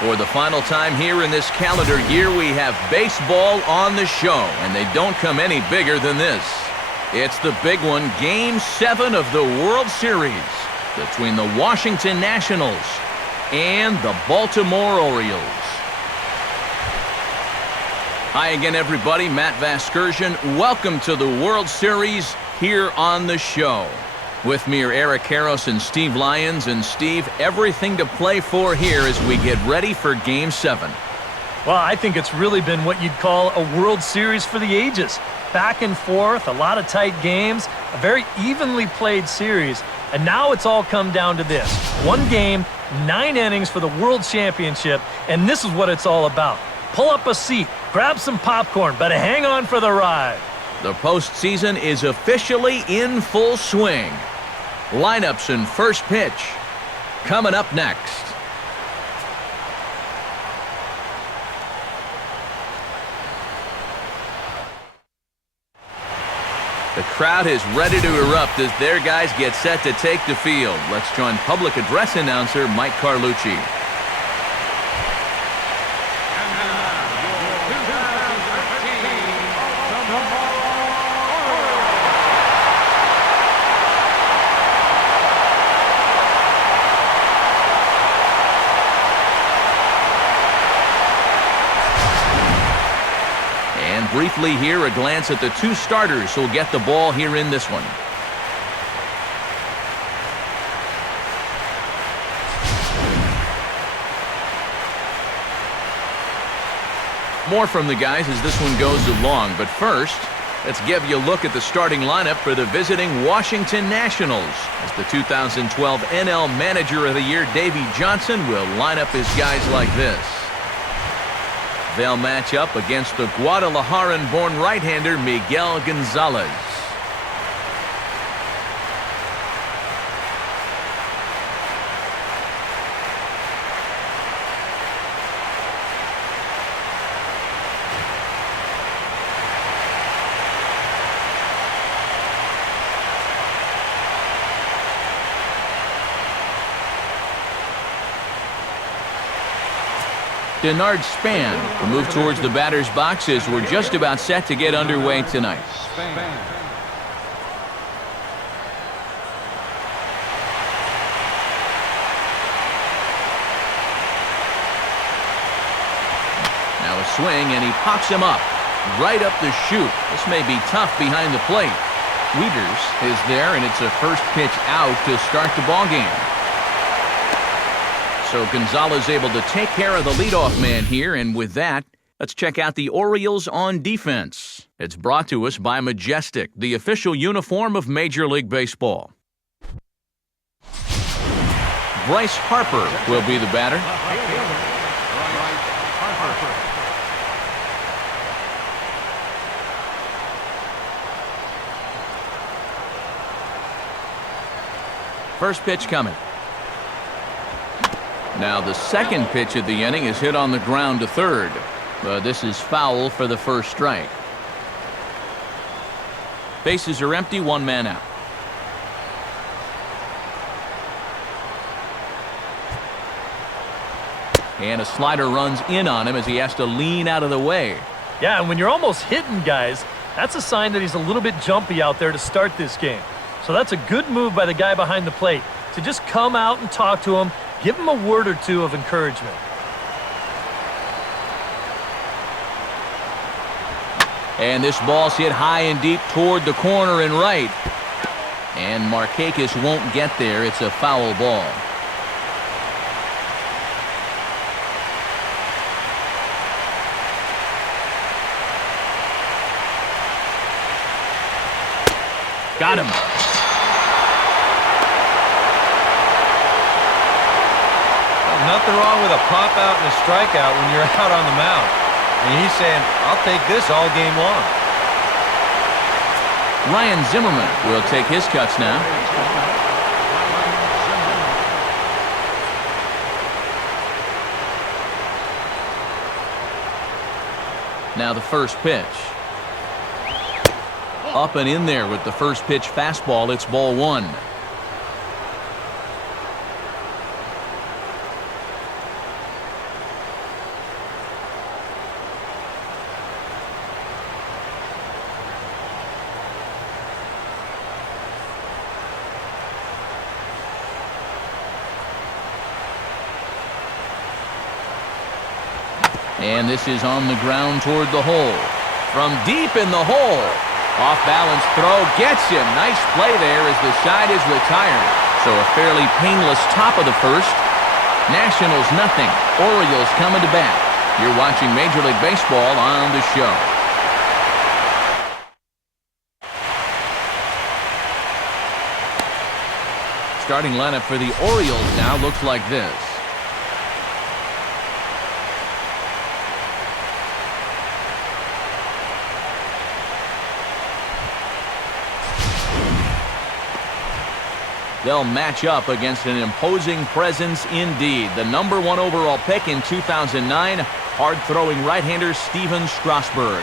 For the final time here in this calendar year, we have baseball on the show, and they don't come any bigger than this. It's the big one, Game 7 of the World Series between the Washington Nationals and the Baltimore Orioles. Hi again, everybody. Matt Vasgersian. Welcome to the World Series here on the show. With me are Eric Karros and Steve Lyons. And Steve, everything to play for here as we get ready for Game 7. Well, I think it's really been what you'd call a World Series for the ages. Back and forth, a lot of tight games, a very evenly played series. And now it's all come down to this. One game, 9 innings for the World Championship, and this is what it's all about. Pull up a seat, grab some popcorn, but hang on for the ride. The postseason is officially in full swing. Lineups and first pitch coming up next. The crowd is ready to erupt as their guys get set to take the field. Let's join public address announcer Mike Carlucci. Briefly here, a glance at the 2 starters who'll get the ball here in this one. More from the guys as this one goes along, but first, let's give you a look at the starting lineup for the visiting Washington Nationals, as the 2012 NL Manager of the Year, Davey Johnson, will line up his guys like this. They'll match up against the Guadalajaran-born right-hander Miguel Gonzalez. Denard Span will move towards the batter's box as we're just about set to get underway tonight. Now a swing, and he pops him up right up the chute. This may be tough behind the plate. Wieters is there, and it's a first pitch out to start the ball game. So Gonzalez able to take care of the leadoff man here, and with that, let's check out the Orioles on defense. It's brought to us by Majestic, the official uniform of Major League Baseball. Bryce Harper will be the batter. First pitch coming. Now the second pitch of the inning is hit on the ground to third. This is foul for the first strike. Bases are empty, 1 man out. And a slider runs in on him as he has to lean out of the way. Yeah, and when you're almost hitting guys, that's a sign that he's a little bit jumpy out there to start this game. So that's a good move by the guy behind the plate to just come out and talk to him. Give him a word or two of encouragement. And this ball's hit high and deep toward the corner and right. And Markakis won't get there. It's a foul ball. Got him. Nothing wrong with a pop-out and a strikeout when you're out on the mound. And he's saying, I'll take this all game long. Ryan Zimmerman will take his cuts now. Now the first pitch. Up and in there with the first pitch fastball. It's ball one. And this is on the ground toward the hole. From deep in the hole. Off-balance throw gets him. Nice play there as the side is retired. So a fairly painless top of the first. Nationals nothing. Orioles coming to bat. You're watching Major League Baseball on the show. Starting lineup for the Orioles now looks like this. They'll match up against an imposing presence indeed. The #1 overall pick in 2009, hard-throwing right-hander Steven Strasburg.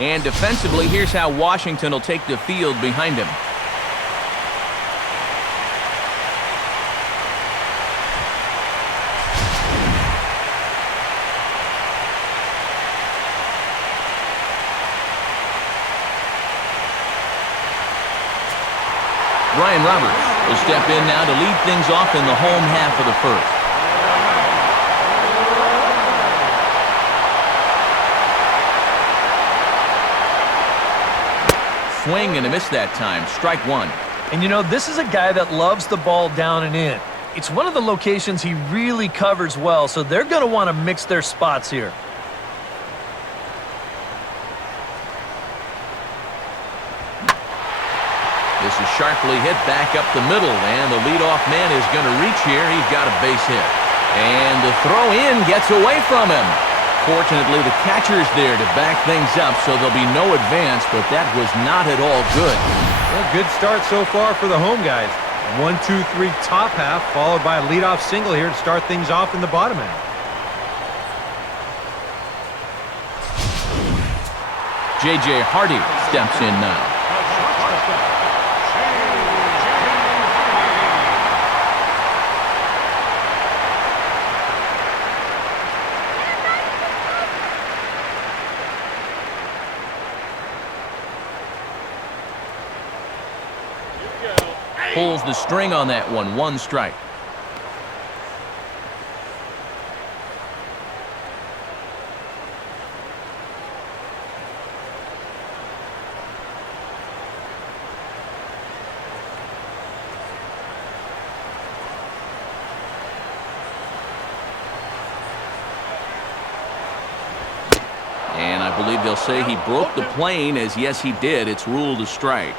And defensively, here's how Washington will take the field behind him. Ryan Roberts will step in now to lead things off in the home half of the first. Swing and a miss that time. Strike one. And you know, this is a guy that loves the ball down and in. It's one of the locations he really covers well, so they're going to want to mix their spots here. This is sharply hit back up the middle, and the leadoff man is going to reach here. He's got a base hit. And the throw in gets away from him. Fortunately, the catcher's there to back things up, so there'll be no advance, but that was not at all good. Well, good start so far for the home guys. 1, 2, 3 top half, followed by a leadoff single here to start things off in the bottom half. J.J. Hardy steps in now. Pulls the string on that one. One strike. And I believe they'll say he broke the plane, as yes he did. It's ruled a strike.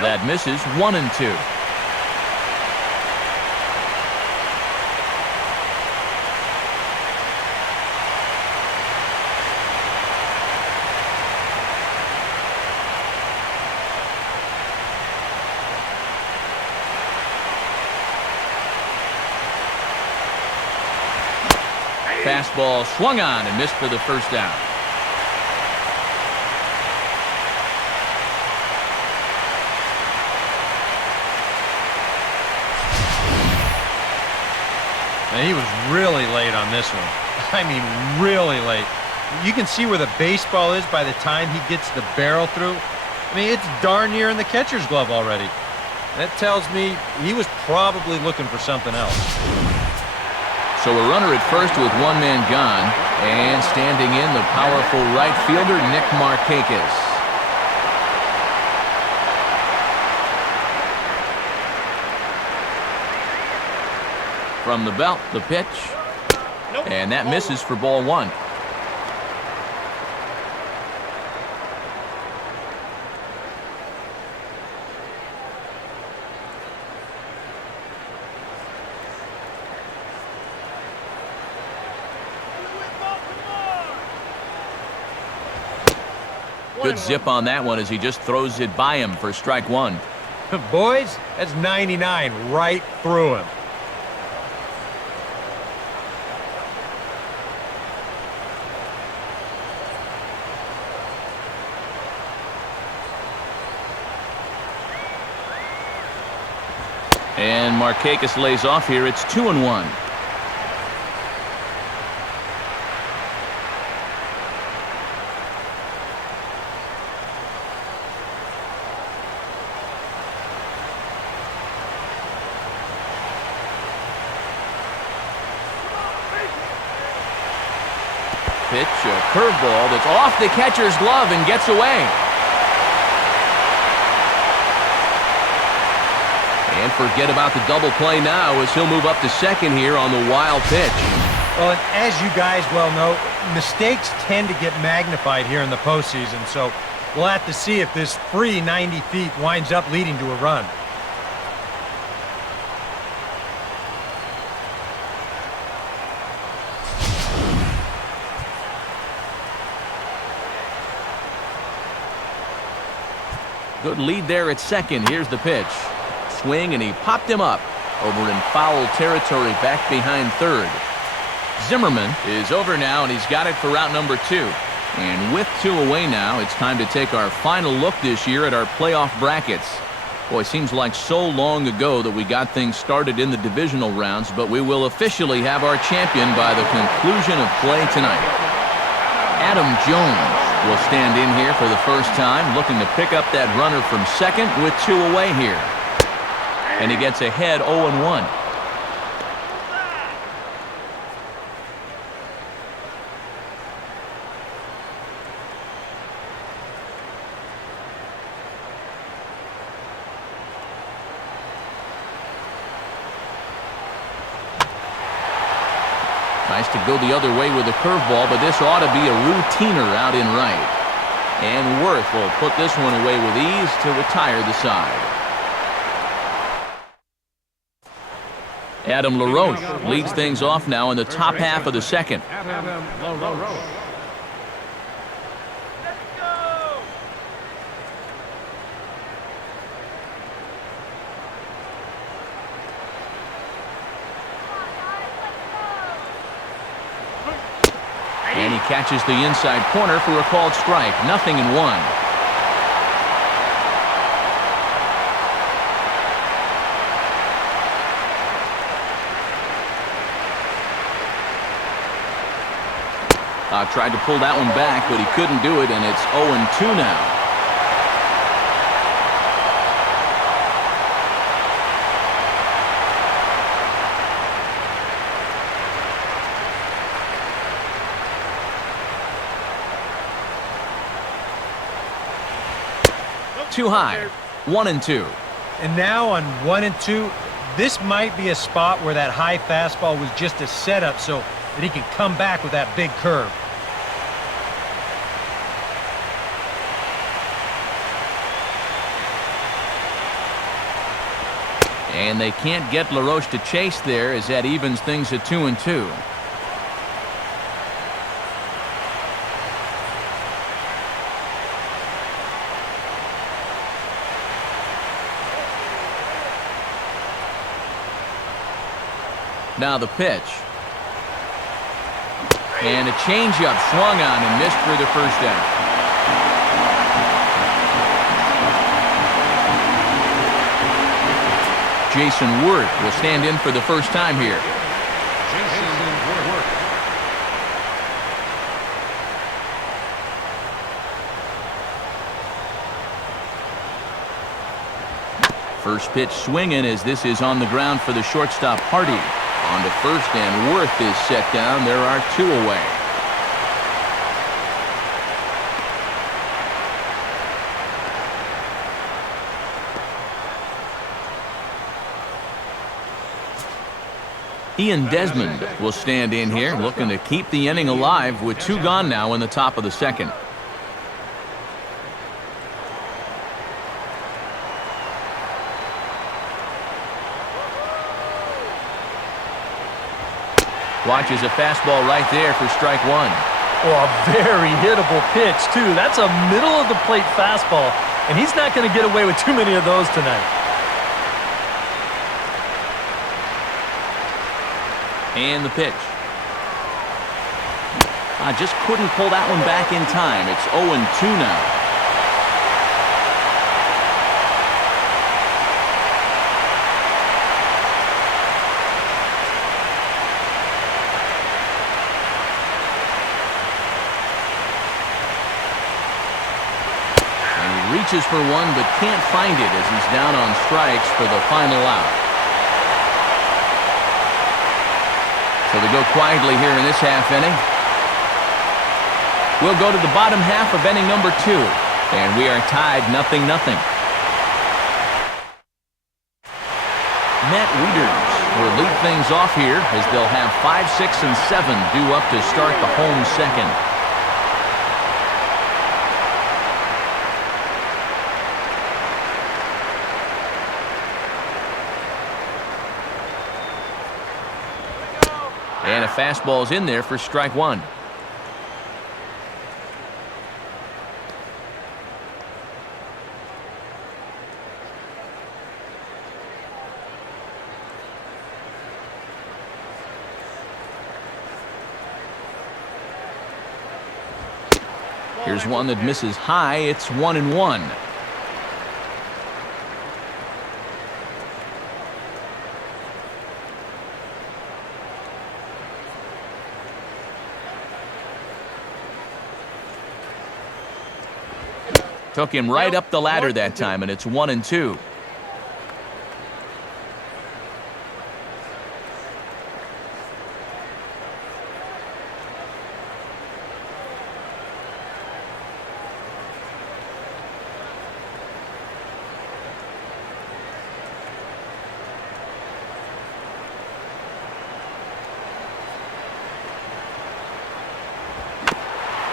That misses. 1 and 2. Fastball swung on and missed for the first down. And he was really late on this one. I mean, really late. You can see where the baseball is by the time he gets the barrel through. I mean, it's darn near in the catcher's glove already. That tells me he was probably looking for something else. So a runner at first with one man gone, and standing in the powerful right fielder Nick Markakis. From the belt, the pitch, and that misses for ball one. Good zip on that one as he just throws it by him for strike one. Boys, that's 99 right through him. And Markakis lays off here. It's 2-1. Pitch, a curveball that's off the catcher's glove and gets away. And forget about the double play now as he'll move up to second here on the wild pitch. Well, and as you guys well know, mistakes tend to get magnified here in the postseason, so we'll have to see if this free 90 feet winds up leading to a run. Good lead there at second. Here's the pitch. Swing, and he popped him up over in foul territory back behind third. Zimmerman is over now, and he's got it for route number 2. And with 2 away now, it's time to take our final look this year at our playoff brackets. Boy, seems like so long ago that we got things started in the divisional rounds, but we will officially have our champion by the conclusion of play tonight. Adam Jones will stand in here for the first time, looking to pick up that runner from second with 2 away here. And he gets ahead 0-1. Nice to go the other way with a curveball, but this ought to be a routiner out in right. And Worth will put this one away with ease to retire the side. Adam LaRoche leads things off now in the top half of the second. And he catches the inside corner for a called strike. 0-1. Tried to pull that one back, but he couldn't do it, and it's 0-2 now. Too high. 1-2. And now on 1-2, this might be a spot where that high fastball was just a setup so that he can come back with that big curve. And they can't get LaRoche to chase there as that evens things at 2-2. Now the pitch. And a changeup swung on and missed for the first out. Jason Worth will stand in for the first time here. First pitch swinging as this is on the ground for the shortstop Hardy. On to first, and Worth is set down. There are 2 away. Ian Desmond will stand in here, looking to keep the inning alive with 2 gone now in the top of the second. Watches a fastball right there for strike 1. Oh, a very hittable pitch, too. That's a middle-of-the-plate fastball, and he's not going to get away with too many of those tonight. And the pitch. I just couldn't pull that one back in time. It's 0-2 now. Reaches for one, but can't find it as he's down on strikes for the final out. So they go quietly here in this half inning. We'll go to the bottom half of inning number 2, and we are tied 0-0. Matt Wieters will lead things off here as they'll have 5, 6, and 7 due up to start the home second. And a fastball's in there for strike 1. Here's one that misses high. It's 1-1. Took him right up the ladder that time, and it's 1-2.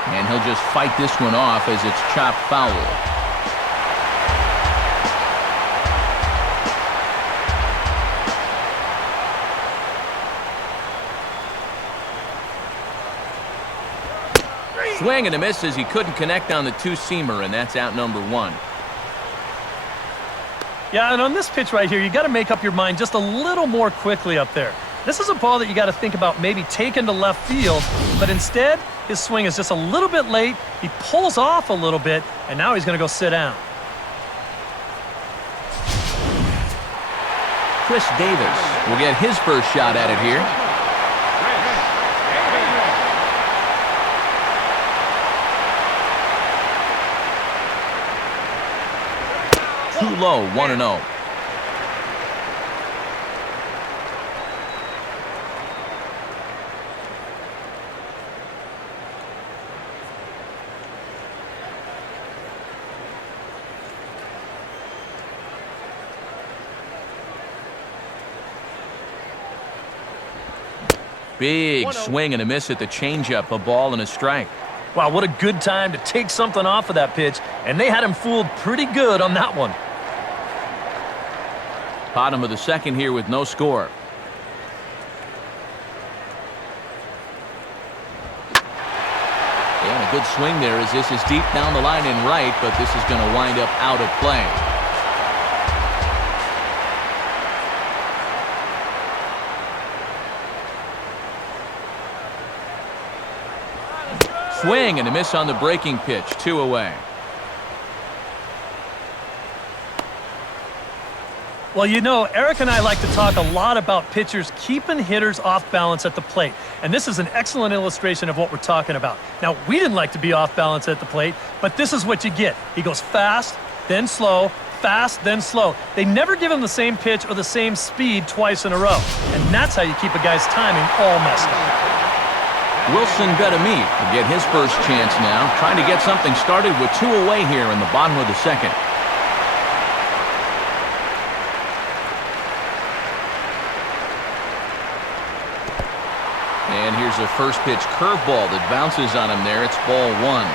And he'll just fight this one off as it's chopped foul. Swing and a miss as he couldn't connect on the two-seamer, and that's out number 1. Yeah, and on this pitch right here, you got to make up your mind just a little more quickly up there. This is a ball that you got to think about maybe taking to left field, but instead, his swing is just a little bit late. He pulls off a little bit, and now he's going to go sit down. Chris Davis will get his first shot at it here. Too low, 1-0. Big swing and a miss at the changeup, a ball and a strike. Wow, what a good time to take something off of that pitch, and they had him fooled pretty good on that one. Bottom of the second here with no score. And a good swing there as this is deep down the line in right, but this is going to wind up out of play. Swing and a miss on the breaking pitch, 2 away. Well, you know, Eric and I like to talk a lot about pitchers keeping hitters off balance at the plate. And this is an excellent illustration of what we're talking about. Now, we didn't like to be off balance at the plate, but this is what you get. He goes fast, then slow, fast, then slow. They never give him the same pitch or the same speed twice in a row. And that's how you keep a guy's timing all messed up. Wilson Betemit will get his first chance now, trying to get something started with 2 away here in the bottom of the second. And here's a first pitch curveball that bounces on him there. It's ball 1.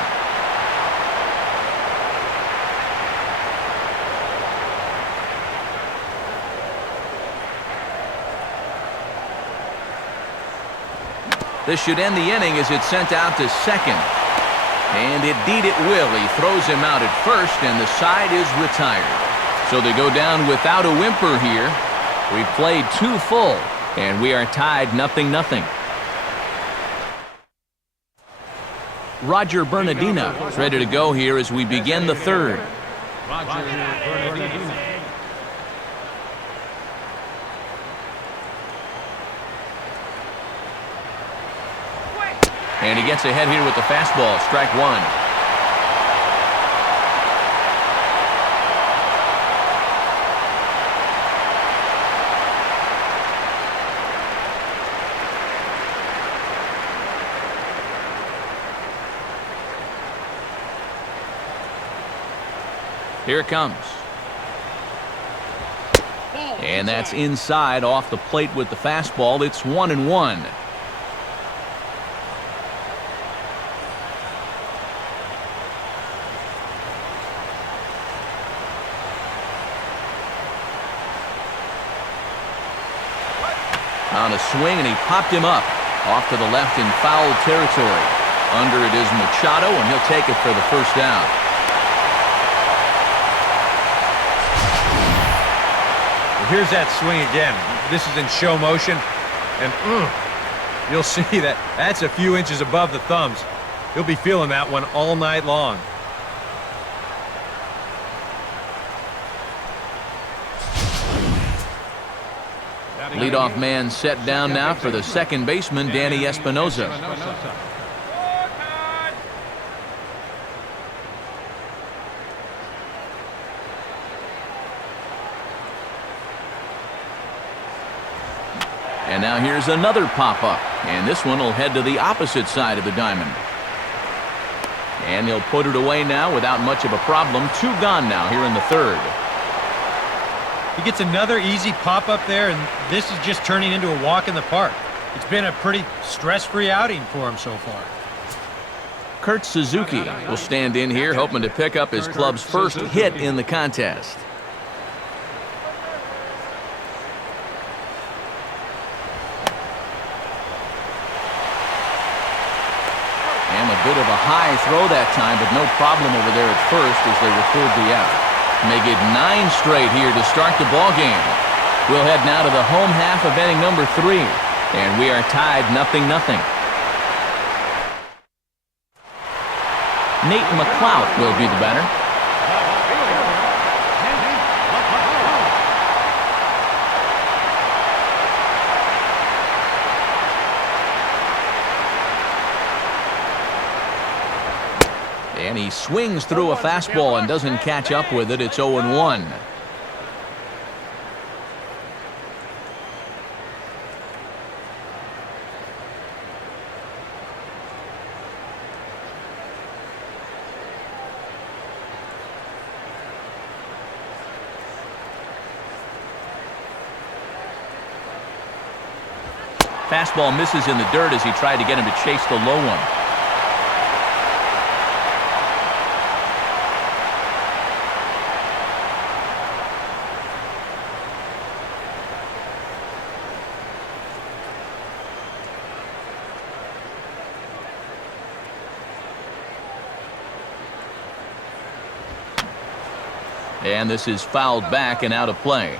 This should end the inning as it's sent out to second. And indeed it will. He throws him out at first, and the side is retired. So they go down without a whimper here. We've played 2 full, and we are tied 0-0. Roger Bernardina is ready to go here as we begin the third. And he gets ahead here with the fastball, strike 1. Here it comes. And that's inside off the plate with the fastball. It's 1-1. On a swing, and he popped him up off to the left in foul territory. Under it is Machado, and he'll take it for the first down. Here's that swing again. This is in show motion, and you'll see that that's a few inches above the thumbs. He'll be feeling that one all night long. Leadoff man set down now for the second baseman, Danny Espinosa. And now here's another pop-up, and this one will head to the opposite side of the diamond. And he'll put it away now without much of a problem. 2 gone now here in the third. He gets another easy pop-up there, and this is just turning into a walk in the park. It's been a pretty stress-free outing for him so far. Kurt Suzuki will stand in here, hoping to pick up his club's first hit in the contest. And a bit of a high throw that time, but no problem over there at first as they record the out. Make it 9 straight here to start the ball game. We'll head now to the home half of inning number 3, and we are tied 0-0. Nate McLeod will be the batter. And he swings through a fastball and doesn't catch up with it. It's 0-1. Fastball misses in the dirt as he tried to get him to chase the low one. And this is fouled back and out of play.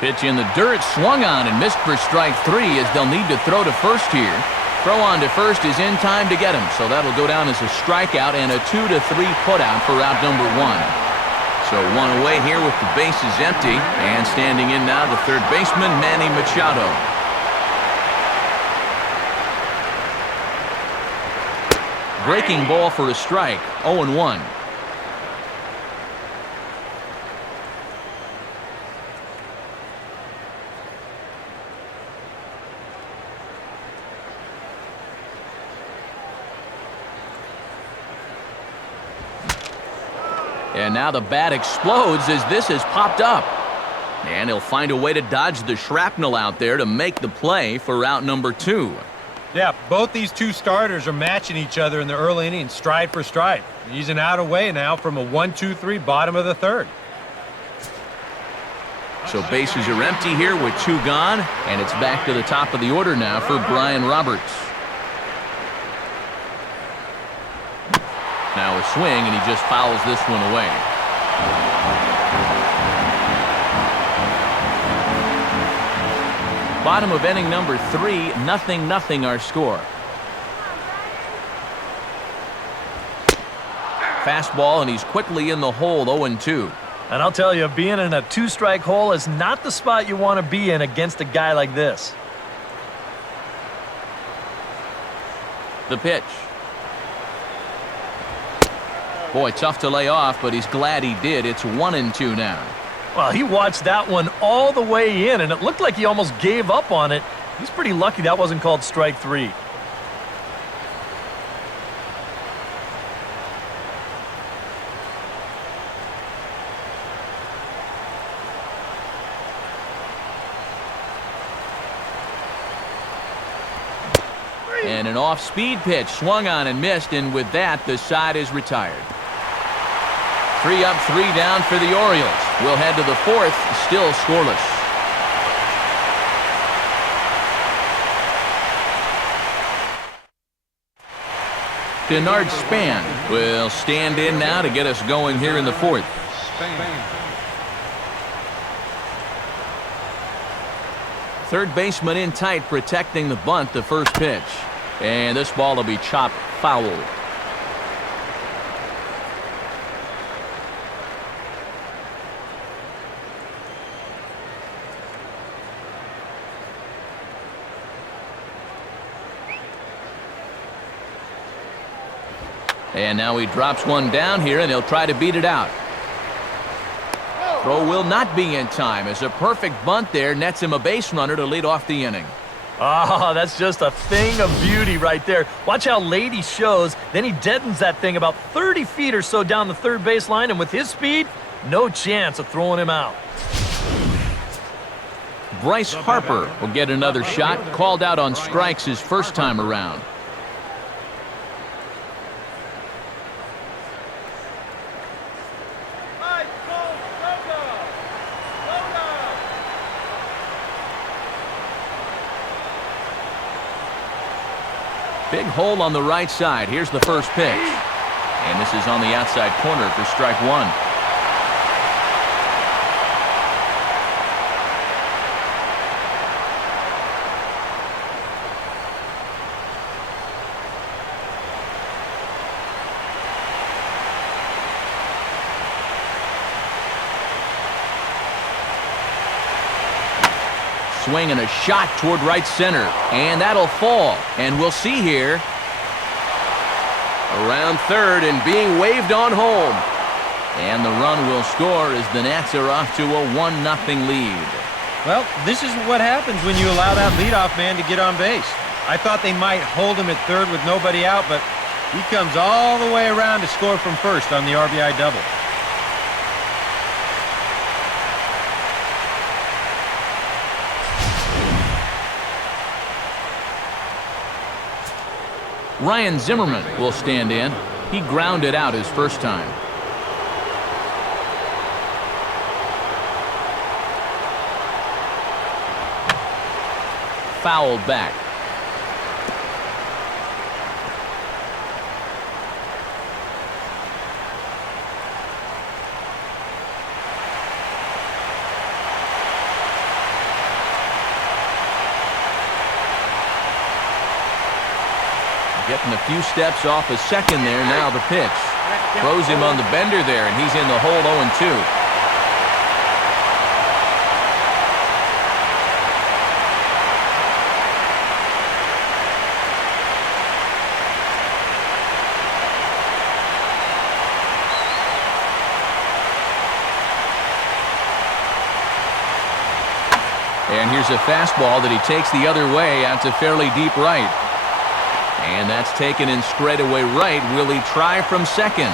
Pitch in the dirt, swung on and missed for strike 3 as they'll need to throw to first here. Throw on to first is in time to get him, so that'll go down as a strikeout and a 2-3 putout for out number 1. So 1 away here with the bases empty, and standing in now the third baseman, Manny Machado. Breaking ball for a strike, 0-1. And now the bat explodes as this has popped up. And he'll find a way to dodge the shrapnel out there to make the play for out number 2. Yeah, both these two starters are matching each other in the early innings, stride for stride. He's an out away now from a 1-2-3 bottom of the third. So bases are empty here with 2 gone, and it's back to the top of the order now for Brian Roberts. Now a swing, and he just fouls this one away. Bottom of inning number 3, 0-0 our score. Fastball, and he's quickly in the hole, 0-2. And I'll tell you, being in a 2-strike hole is not the spot you want to be in against a guy like this. The pitch. Boy, tough to lay off, but he's glad he did. It's 1-2 now. Well, he watched that one all the way in, and it looked like he almost gave up on it. He's pretty lucky that wasn't called strike 3. And an off-speed pitch swung on and missed, and with that, the side is retired. 3 up, 3 down for the Orioles. We'll head to the 4th, still scoreless. Denard Span will stand in now to get us going here in the 4th. Third baseman in tight, protecting the bunt, the first pitch. And this ball will be chopped foul. And now he drops one down here, and he'll try to beat it out. Throw will not be in time, as a perfect bunt there nets him a base runner to lead off the inning. Oh, that's just a thing of beauty right there. Watch how late he shows. Then he deadens that thing about 30 feet or so down the third base line, and with his speed, no chance of throwing him out. Bryce Harper will get another shot, called out on strikes his first time around. Big hole on the right side. Here's the first pitch. And this is on the outside corner for strike 1. Swing and a shot toward right center, and that'll fall. And we'll see here. Around third and being waved on home. And the run will score as the Nats are off to a 1-0 lead. Well, this is what happens when you allow that leadoff man to get on base. I thought they might hold him at third with nobody out, but he comes all the way around to score from first on the RBI double. Ryan Zimmerman will stand in. He grounded out his first time. Fouled back. Getting a few steps off a second there. Now the pitch. Throws him on the bender there, and he's in the hole 0-2. And here's a fastball that he takes the other way out to fairly deep right. And that's taken in straightaway right. Will he try from second?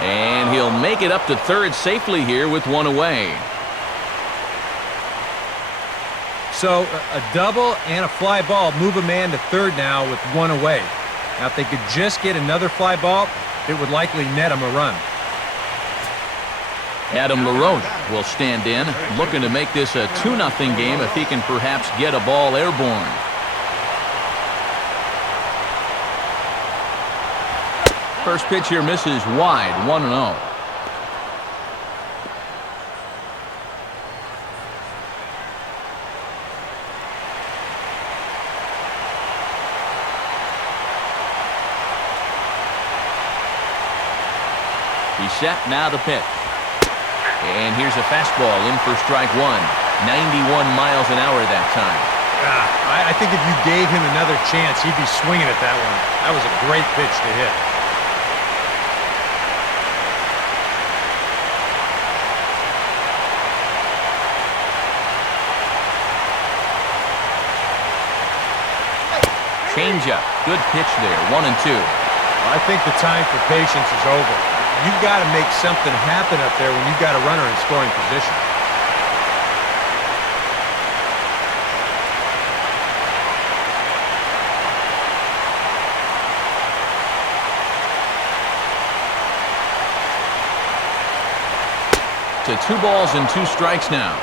And he'll make it up to third safely here with one away. So a double and a fly ball move a man to third now with one away. Now, if they could just get another fly ball, it would likely net them a run. Adam LaRoche will stand in, looking to make this a 2-0 game if he can perhaps get a ball airborne. First pitch here misses wide, 1-0. He's set, now the pitch. And here's a fastball in for strike one. 91 miles an hour that time. I think if you gave him another chance, he'd be swinging at that one. That was a great pitch to hit. Changeup. Good pitch there. 1-2. I think the time for patience is over. You've got to make something happen up there when you've got a runner in scoring position. To 2 balls and 2 strikes now.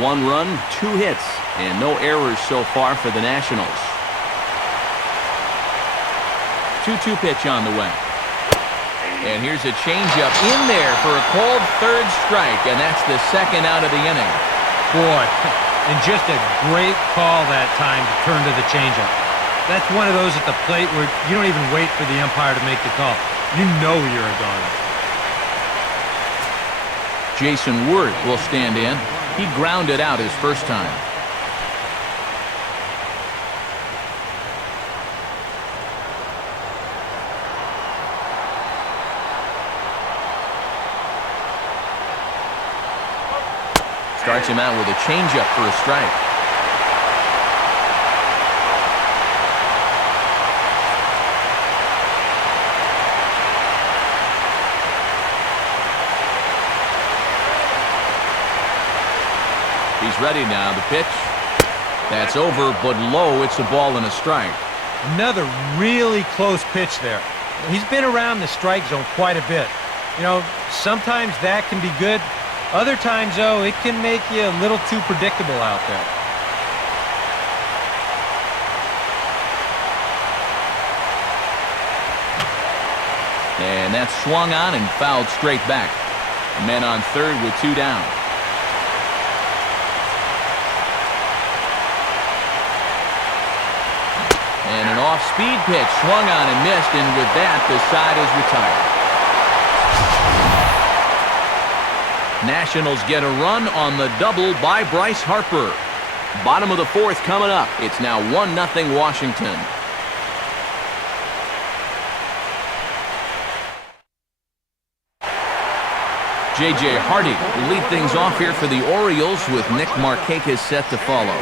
One run, 2 hits, and no errors so far for the Nationals. 2-2 pitch on the way. And here's a changeup in there for a called third strike, and that's the second out of the inning. Boy, and just a great call that time to turn to the changeup. That's one of those at the plate where you don't even wait for the umpire to make the call. You know you're a goner. Jason Worth will stand in. He grounded out his first time. Starts him out with a changeup for a strike. He's ready now. The pitch. That's over, but low. It's a ball and a strike. Another really close pitch there. He's been around the strike zone quite a bit. You know, sometimes that can be good. Other times, though, it can make you a little too predictable out there. And that's swung on and fouled straight back. Men on third with 2 down. And an off-speed pitch swung on and missed, and with that, the side is retired. Nationals get a run on the double by Bryce Harper. Bottom of the 4th coming up. It's now 1-0 Washington. J.J. Hardy will lead things off here for the Orioles with Nick Markakis set to follow.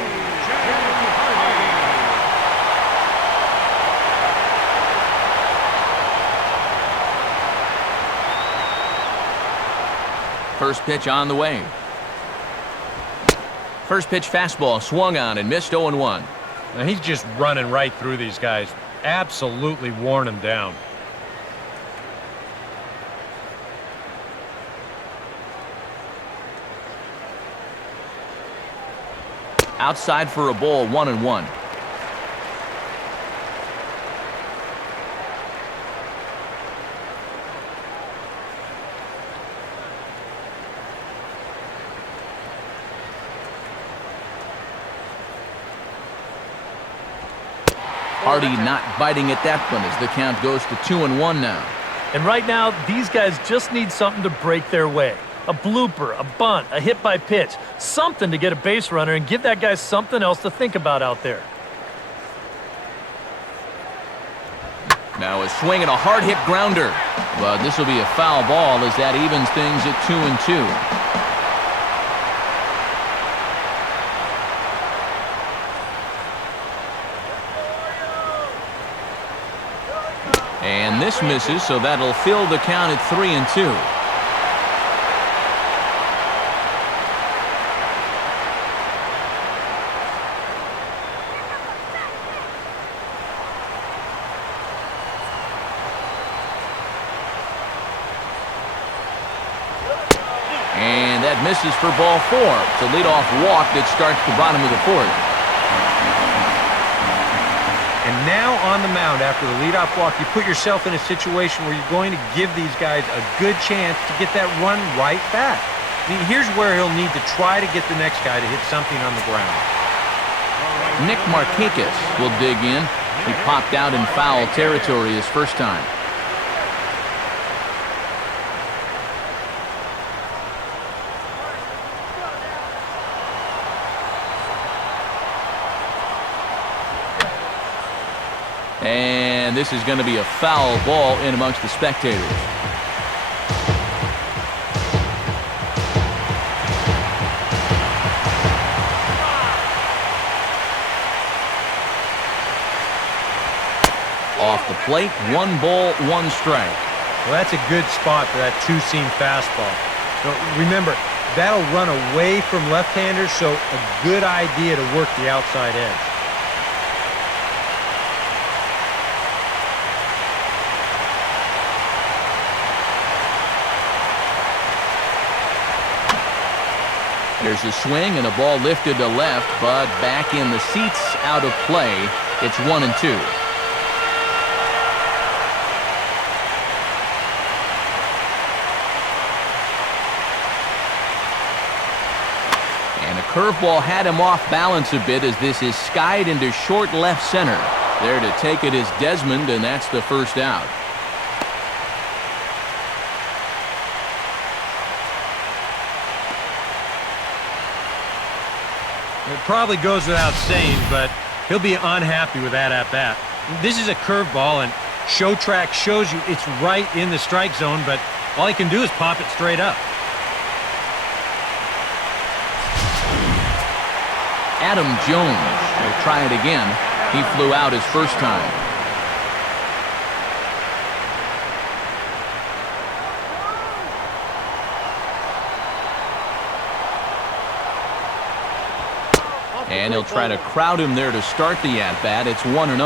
First pitch on the way. First pitch fastball swung on and missed 0-1. Now he's just running right through these guys. Absolutely worn them down. Outside for a ball, 1-1. Hardy not biting at that one as the count goes to 2-1 now. And right now, these guys just need something to break their way. A blooper, a bunt, a hit by pitch. Something to get a base runner and give that guy something else to think about out there. Now a swing and a hard hit grounder. But this will be a foul ball as that evens things at 2-2. this misses, so that'll fill the count at 3-2. And that misses for ball 4. It's a leadoff walk that starts the bottom of the 4th. And now on the mound after the leadoff walk, you put yourself in a situation where you're going to give these guys a good chance to get that run right back. I mean, here's where he'll need to try to get the next guy to hit something on the ground. Nick Markakis will dig in. He popped out in foul territory his first time. And this is going to be a foul ball in amongst the spectators. Off the plate, 1 ball, 1 strike. Well, that's a good spot for that two-seam fastball. Now, remember, that'll run away from left-handers, so a good idea to work the outside edge. There's a swing and a ball lifted to left, but back in the seats, out of play. It's 1-2. And a curveball had him off balance a bit as this is skied into short left center. There to take it is Desmond, and that's the first out. It probably goes without saying, but he'll be unhappy with that at-bat. This is a curveball, and Show Track shows you it's right in the strike zone, but all he can do is pop it straight up. Adam Jones will try it again. He flew out his first time. And he'll try to crowd him there to start the at-bat. It's 1-0.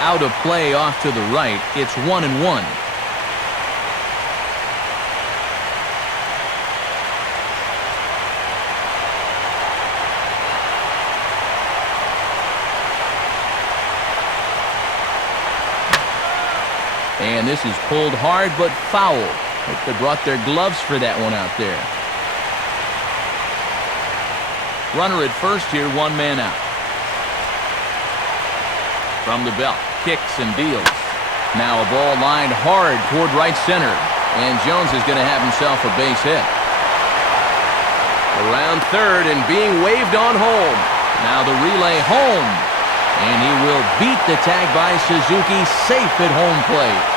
Out of play off to the right. It's 1-1. And this is pulled hard but foul. Hope they brought their gloves for that one out there. Runner at first here, 1 man out. From the belt, kicks and deals. Now a ball lined hard toward right center. And Jones is going to have himself a base hit. Around third and being waved on home. Now the relay home. And he will beat the tag by Suzuki, safe at home plate.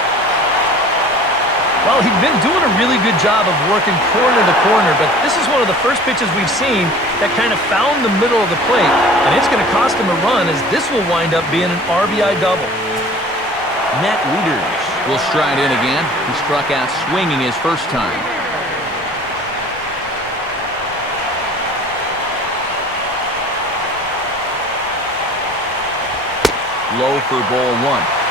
Well, he'd been doing a really good job of working corner to corner, but this is one of the first pitches we've seen that kind of found the middle of the plate, and it's going to cost him a run as this will wind up being an RBI double. Matt Wieters will stride in again. He struck out swinging his first time. Low for ball 1.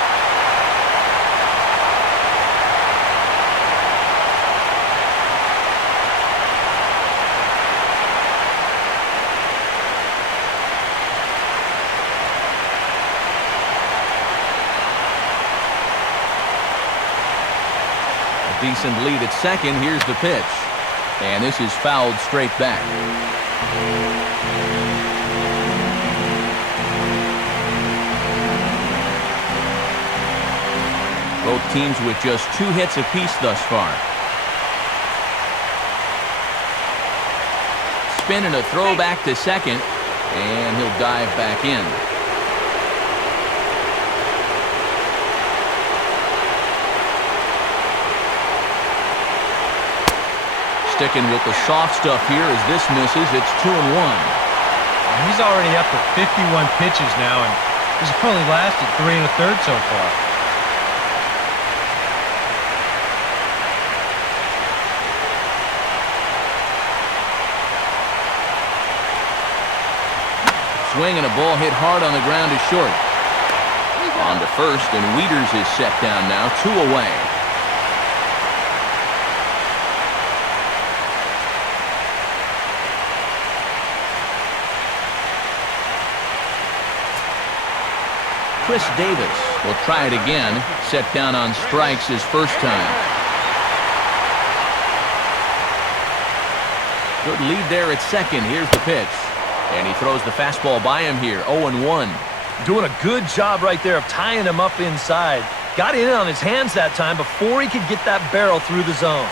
Decent lead at second. Here's the pitch. And this is fouled straight back. Both teams with just 2 hits apiece thus far. Spin and a throw back to second. And he'll dive back in. Sticking with the soft stuff here as this misses. It's 2-1. He's already up to 51 pitches now, and he's only lasted 3 1/3 so far. Swing and a ball hit hard on the ground to short. On to first, and Wieters is set down now, 2 away. Chris Davis will try it again, set down on strikes his first time. Good lead there at second. Here's the pitch. And he throws the fastball by him here, 0-1. Doing a good job right there of tying him up inside. Got in on his hands that time before he could get that barrel through the zone.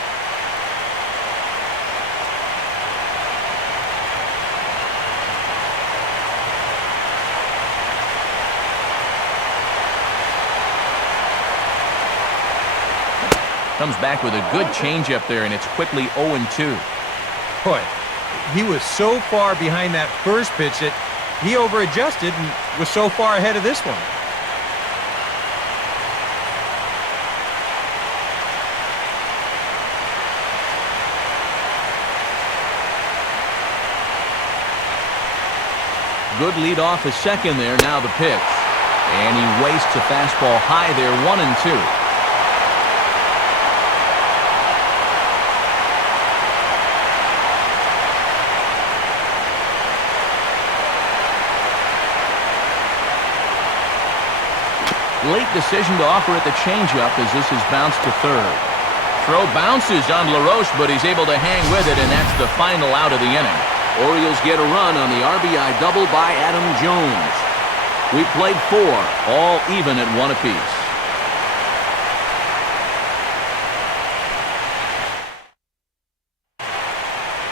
Comes back with a good changeup there, and it's quickly 0-2. Boy, he was so far behind that first pitch that he over-adjusted and was so far ahead of this one. Good lead off his second there. Now the pitch. And he wastes a fastball high there, 1-2. Late decision to offer at the changeup as this is bounced to third. Throw bounces on LaRoche, but he's able to hang with it, and that's the final out of the inning. Orioles get a run on the RBI double by Adam Jones. We played 4, all even at 1 apiece.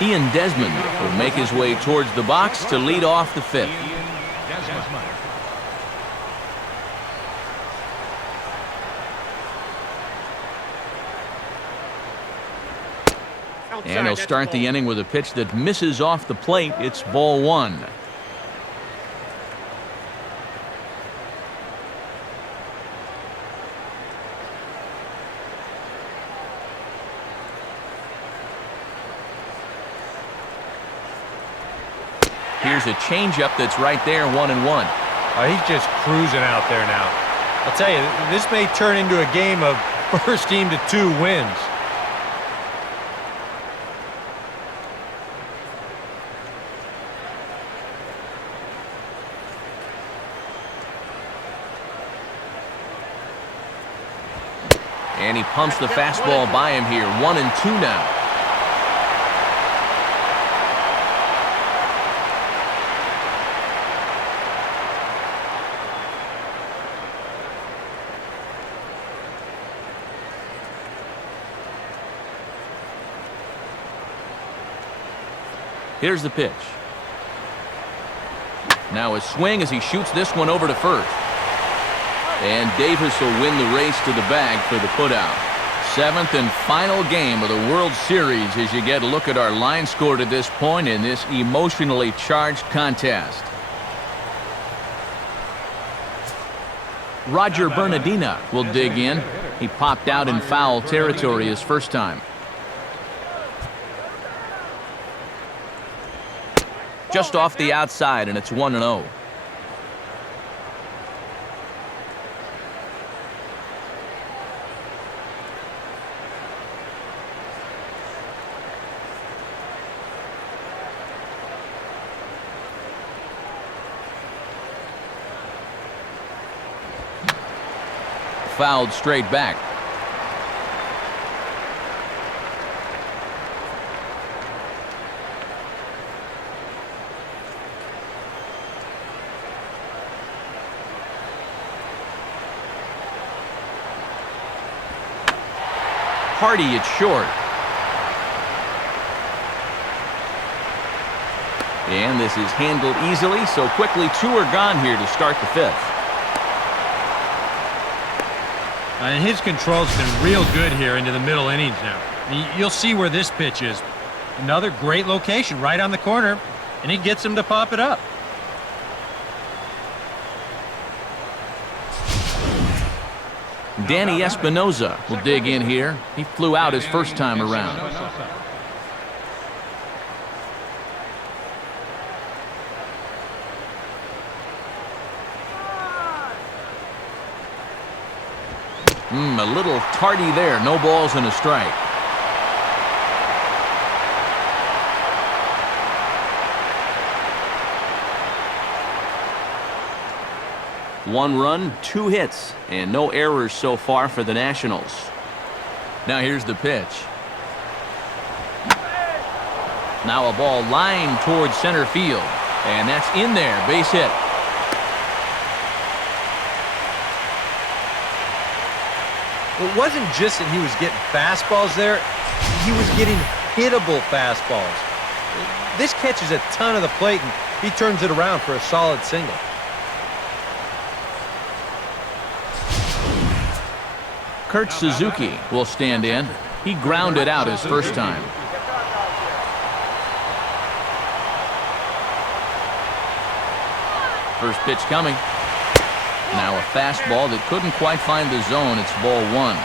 Ian Desmond will make his way towards the box to lead off the 5th. And he'll start the inning with a pitch that misses off the plate. It's ball 1. Here's a changeup that's right there, 1-1. He's just cruising out there now. I'll tell you, this may turn into a game of first team to 2 wins. And he pumps the fastball by him here. 1-2 now. Here's the pitch. Now a swing as he shoots this one over to first. And Davis will win the race to the bag for the putout. 7th and final game of the World Series as you get a look at our line score to this point in this emotionally charged contest. Roger Bernardina will dig in. He popped out in foul territory his first time. Just off the outside, and it's 1-0. Fouled straight back. Hardy at short. And this is handled easily, so quickly 2 are gone here to start the 5th. And his control's been real good here into the middle innings now. You'll see where this pitch is. Another great location right on the corner, and he gets him to pop it up. Danny Espinoza will dig in here. He flew out his first time around. A little tardy there. No balls and a strike. One run, 2 hits, and no errors so far for the Nationals. Now here's the pitch. Now a ball lined towards center field, and that's in there. Base hit. It wasn't just that he was getting fastballs there. He was getting hittable fastballs. This catches a ton of the plate, and he turns it around for a solid single. Kurt Suzuki will stand in. He grounded out his first time. First pitch coming. Now a fastball that couldn't quite find the zone. It's ball 1.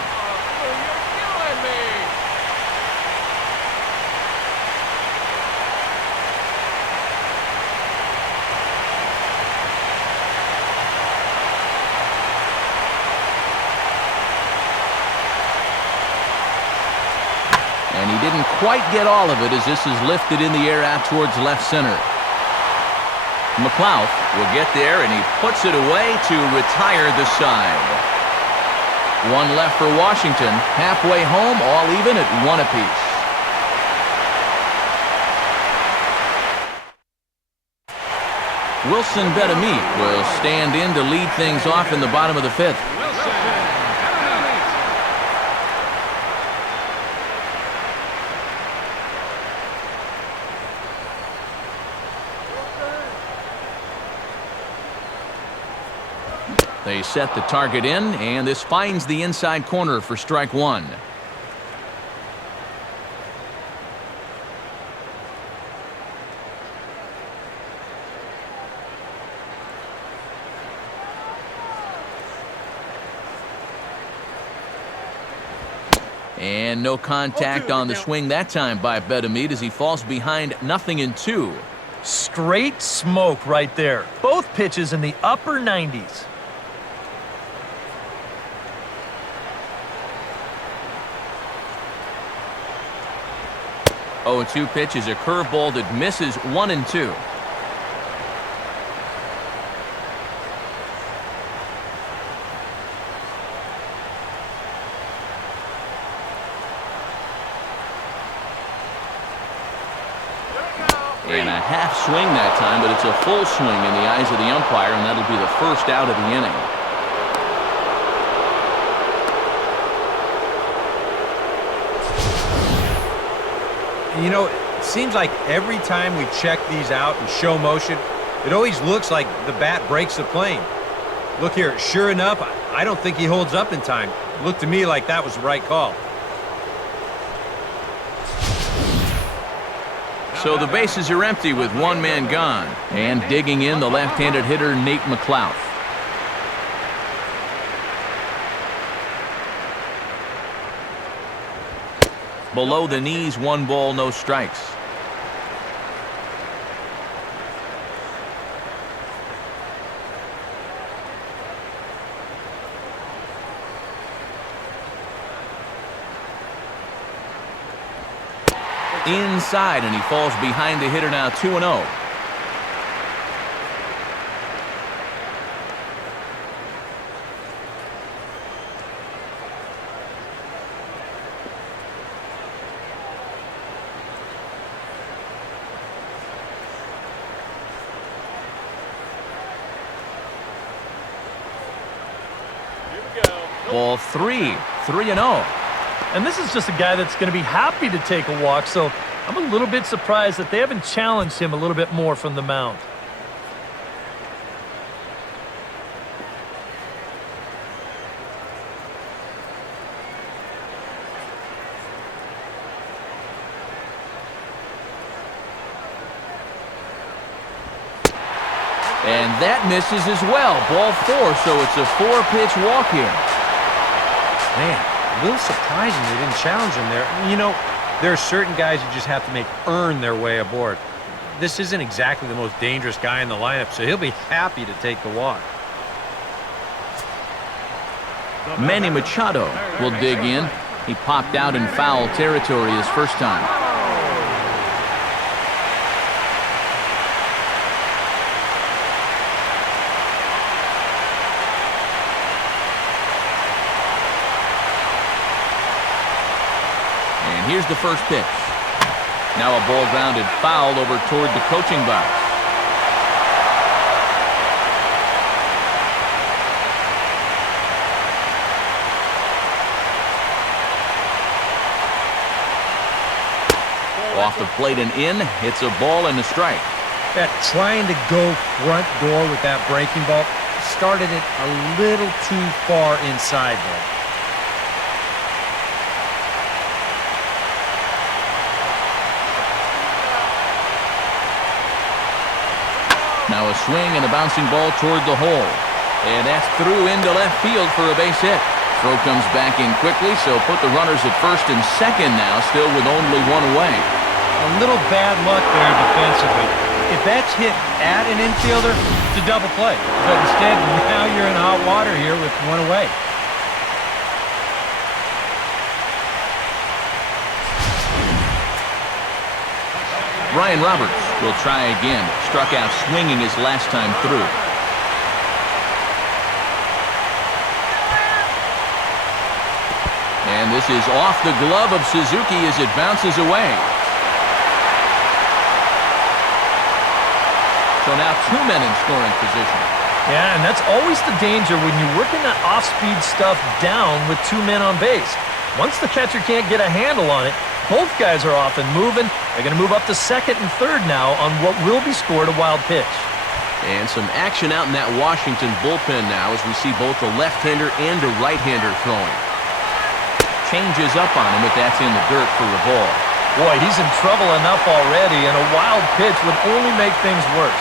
And he didn't quite get all of it as this is lifted in the air out towards left center. McLeod will get there, and he puts it away to retire the side. One left for Washington. Halfway home, all even at 1 apiece. Wilson Betemit will stand in to lead things off in the bottom of the 5th. They set the target in, and this finds the inside corner for strike 1. And no contact on the swing that time by Betemit as he falls behind 0-2. Straight smoke right there. Both pitches in the upper 90s. 0-2 pitch is a curveball that misses 1-2. And a half swing that time, but it's a full swing in the eyes of the umpire, and that'll be the first out of the inning. You know, it seems like every time we check these out in show motion, it always looks like the bat breaks the plane. Look here, sure enough, I don't think he holds up in time. It looked to me like that was the right call. So the bases are empty with 1 man gone. And digging in, the left-handed hitter, Nate McLeod. Below the knees, 1 ball, no strikes. Inside, and he falls behind the hitter now, 2-0. Ball 3, 3-0. And this is just a guy that's going to be happy to take a walk, so I'm a little bit surprised that they haven't challenged him a little bit more from the mound. And that misses as well. Ball 4, so it's a 4-pitch walk here. Man, a little surprising they didn't challenge him there. You know, there are certain guys you just have to earn their way aboard. This isn't exactly the most dangerous guy in the lineup, so he'll be happy to take the walk. Manny Machado will dig in. He popped out in foul territory his first time. And here's the first pitch. Now a ball grounded foul over toward the coaching box. Off the plate and in. It's a ball and a strike. That trying to go front door with that breaking ball started it a little too far inside there. Now a swing and a bouncing ball toward the hole. And that's through into left field for a base hit. Throw comes back in quickly, so put the runners at first and second now, still with only one away. A little bad luck there defensively. If that's hit at an infielder, it's a double play. But instead, now you're in hot water here with one away. Ryan Roberts will try again. Struck out swinging his last time through. And this is off the glove of Suzuki as it bounces away. So now 2 men in scoring position. Yeah, and that's always the danger when you're working that off-speed stuff down with 2 men on base. Once the catcher can't get a handle on it, both guys are off and moving. They're going to move up to second and third now on what will be scored a wild pitch. And some action out in that Washington bullpen now as we see both a left-hander and a right-hander throwing. Changes up on him, but that's in the dirt for a ball. Boy, he's in trouble enough already, and a wild pitch would only make things worse.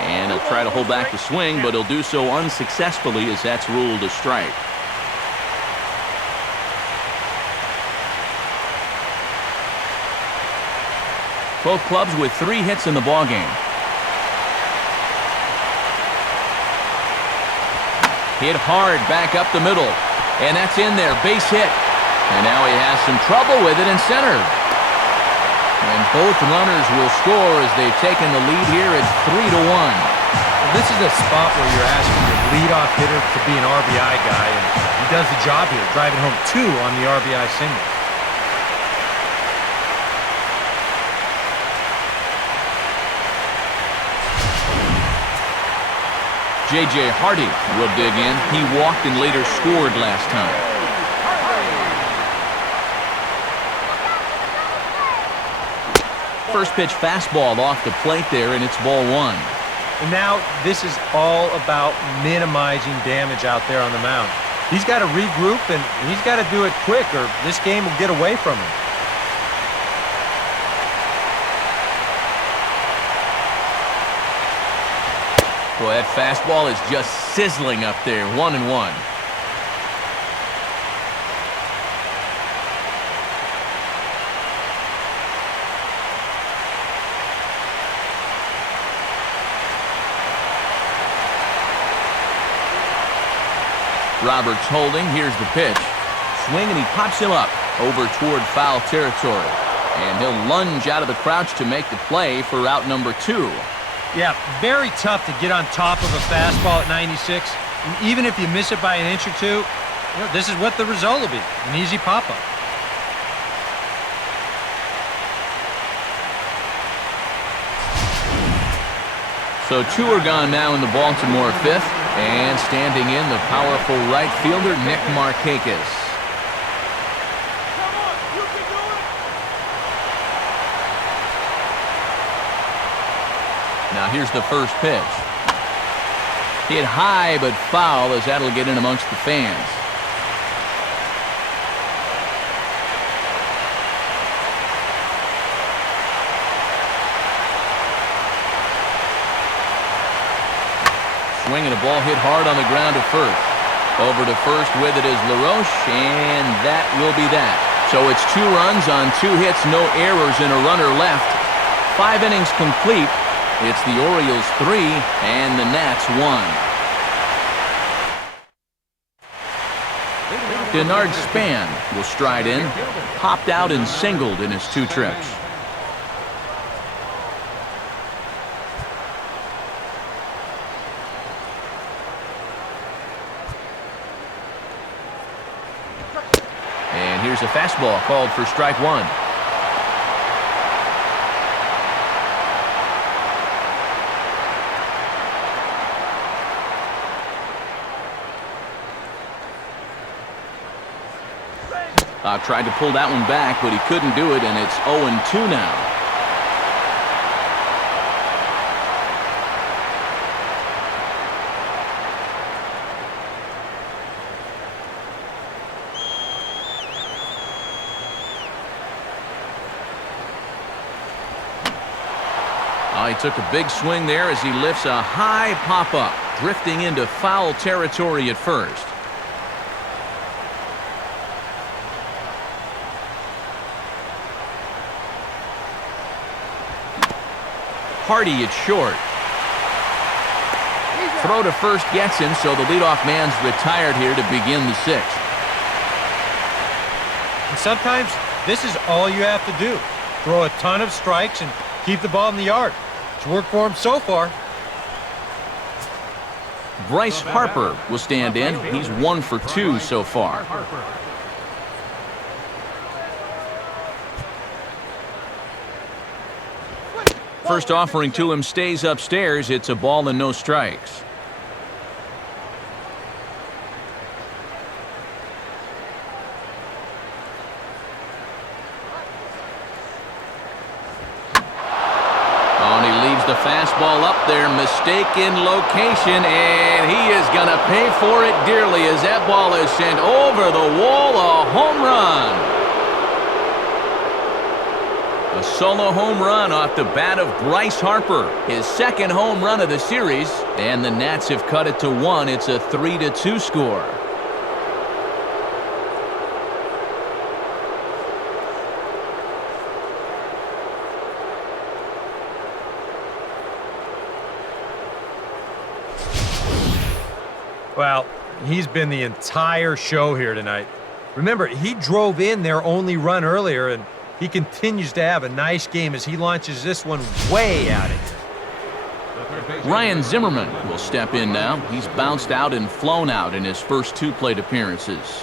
And he'll try to hold back the swing, but he'll do so unsuccessfully as that's ruled a strike. Both clubs with 3 hits in the ballgame. Hit hard back up the middle. And that's in there. Base hit. And now he has some trouble with it in center. And both runners will score as they've taken the lead here at 3-1. Well, this is a spot where you're asking your leadoff hitter to be an RBI guy, and he does the job here, driving home 2 on the RBI single. J.J. Hardy will dig in. He walked and later scored last time. First pitch fastball off the plate there, and it's ball 1. And now this is all about minimizing damage out there on the mound. He's got to regroup, and he's got to do it quick, or this game will get away from him. Boy, that fastball is just sizzling up there. 1-1. Roberts holding. Here's the pitch. Swing, and he pops him up over toward foul territory. And he'll lunge out of the crouch to make the play for out number 2. Yeah, very tough to get on top of a fastball at 96. And even if you miss it by an inch or two, this is what the result will be, an easy pop-up. So 2 are gone now in the Baltimore 5th. And standing in, the powerful right fielder, Nick Markakis. Now here's the first pitch. Hit high but foul, as that'll get in amongst the fans. Swinging a ball hit hard on the ground to first. Over to first with it is LaRoche, and that will be that. So it's 2 runs on 2 hits, no errors, and a runner left. 5 innings complete. It's the Orioles 3 and the Nats 1. Denard Span will stride in. Popped out and singled in his 2 trips. And here's a fastball called for strike 1. Tried to pull that one back, but he couldn't do it, and it's 0-2 now. He took a big swing there as he lifts a high pop-up, drifting into foul territory at first. Hardy at short. Throw to first gets him, so the leadoff man's retired here to begin the 6th. And sometimes this is all you have to do. Throw a ton of strikes and keep the ball in the yard. It's worked for him so far. Bryce Harper will stand in. He's 1 for 2 so far. First offering to him stays upstairs. It's a ball and no strikes. Oh, and he leaves the fastball up there. Mistaken location, and he is going to pay for it dearly as that ball is sent over the wall. A home run. A solo home run off the bat of Bryce Harper. His 2nd home run of the series, and the Nats have cut it to 1. It's a 3-2 score. Well, he's been the entire show here tonight. Remember, he drove in their only run earlier, and he continues to have a nice game as he launches this one way out of here. Ryan Zimmerman will step in now. He's bounced out and flown out in his first 2 plate appearances.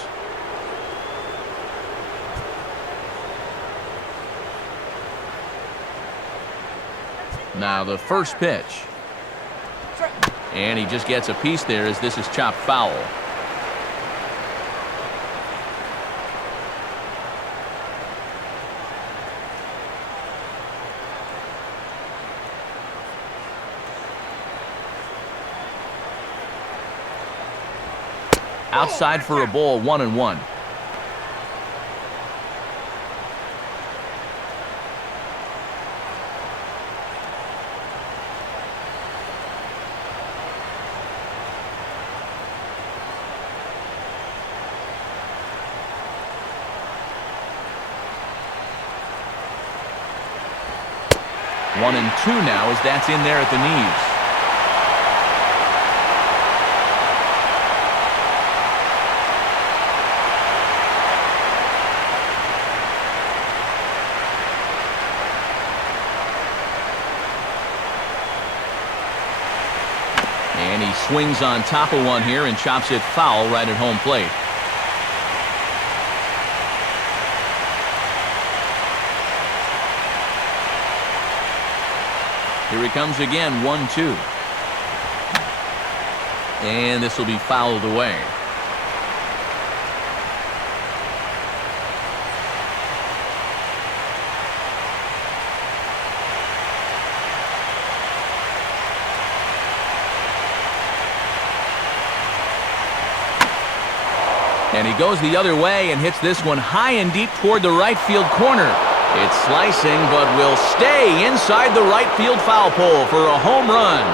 Now the first pitch. And he just gets a piece there as this is chopped foul. Outside for a ball, 1-1. One and 2 now as that's in there at the knees. And he swings on top of one here and chops it foul right at home plate. Here he comes again, 1-2. And this will be fouled away. And he goes the other way and hits this one high and deep toward the right field corner. It's slicing, but will stay inside the right field foul pole for a home run.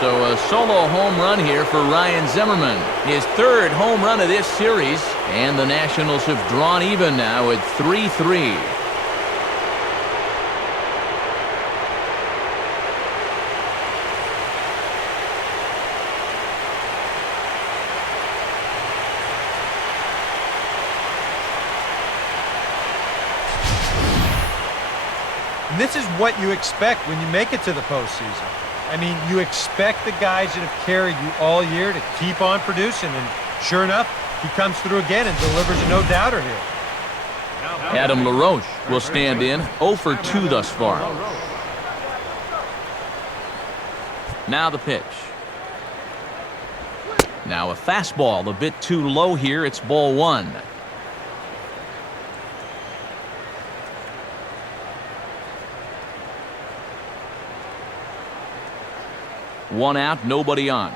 So a solo home run here for Ryan Zimmerman. His third home run of this series, and the Nationals have drawn even now at 3-3. And this is what you expect when you make it to the postseason. I mean, you expect the guys that have carried you all year to keep on producing, and sure enough, he comes through again and delivers a no-doubter here. Adam LaRoche will stand in, 0 for 2 thus far. Now the pitch. Now a fastball a bit too low here. It's ball 1. One out, nobody on.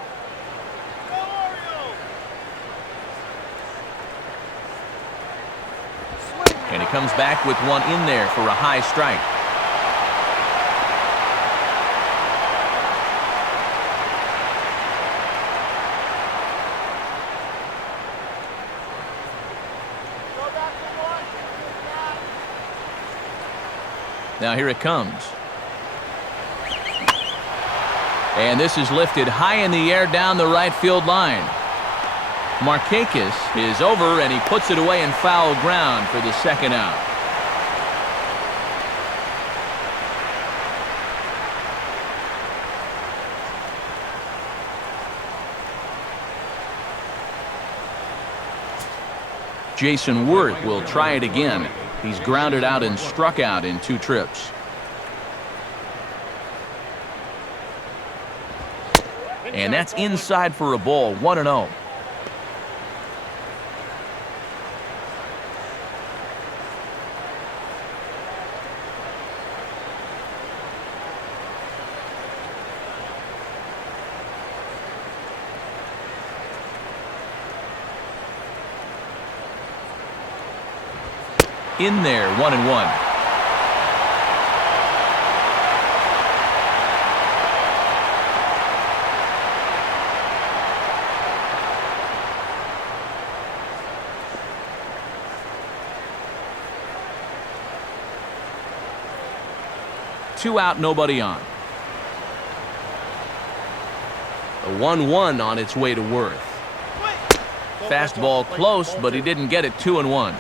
And he comes back with one in there for a high strike. Now here it comes. And this is lifted high in the air down the right field line. Markakis is over, and he puts it away in foul ground for the second out. Jason Worth will try it again. He's grounded out and struck out in 2 trips. And that's inside for a ball, 1-0. In there, 1-1. Two out, nobody on. A 1-1 on its way to Worth. Fastball close, but he didn't get it. 2-1.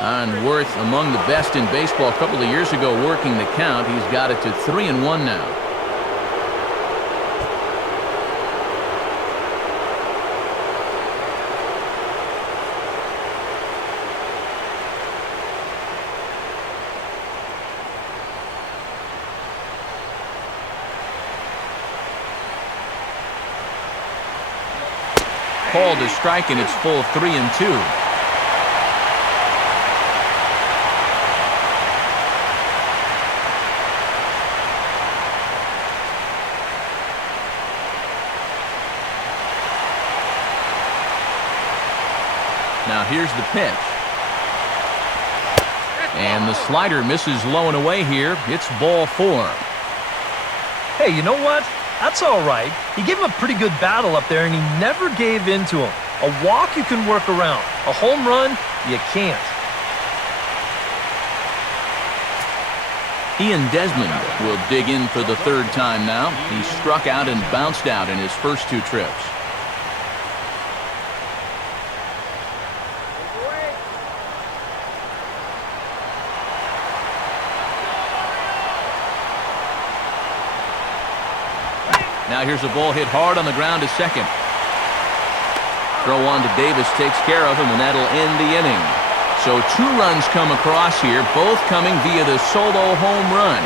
And Worth among the best in baseball a couple of years ago working the count. He's got it to 3-1 now. Called a strike, and it's full 3-2. Now here's the pitch. And the slider misses low and away here. It's ball 4. Hey, you know what? That's all right. He gave him a pretty good battle up there, and he never gave in to him. A walk you can work around. A home run, you can't. Ian Desmond will dig in for the 3rd time now. He struck out and bounced out in his first 2 trips. Now here's a ball hit hard on the ground to second. Throw on to Davis takes care of him, and that'll end the inning. So 2 runs come across here, both coming via the solo home run.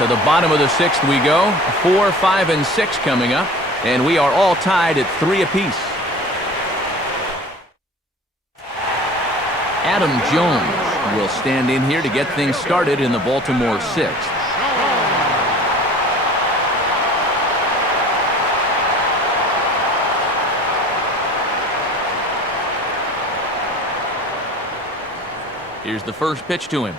To the bottom of the 6th we go. 4, 5, and 6 coming up, and we are all tied at 3 apiece. Adam Jones will stand in here to get things started in the Baltimore 6th. Here's the first pitch to him.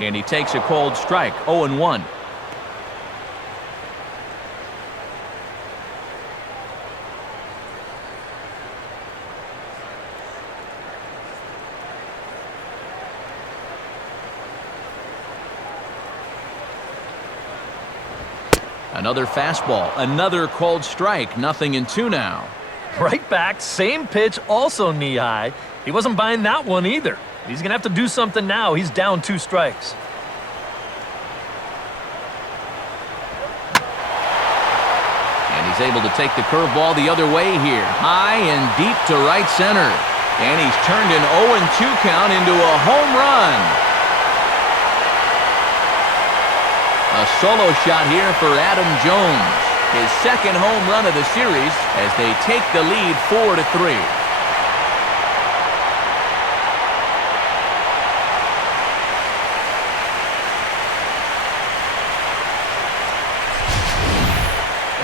And he takes a cold strike, 0-1. Another fastball, another cold strike, 0-2 now. Right back, same pitch, also knee-high. He wasn't buying that one either. He's going to have to do something now. He's down 2 strikes. And he's able to take the curveball the other way here. High and deep to right center. And he's turned an 0-2 count into a home run. A solo shot here for Adam Jones. His second home run of the series as they take the lead 4-3.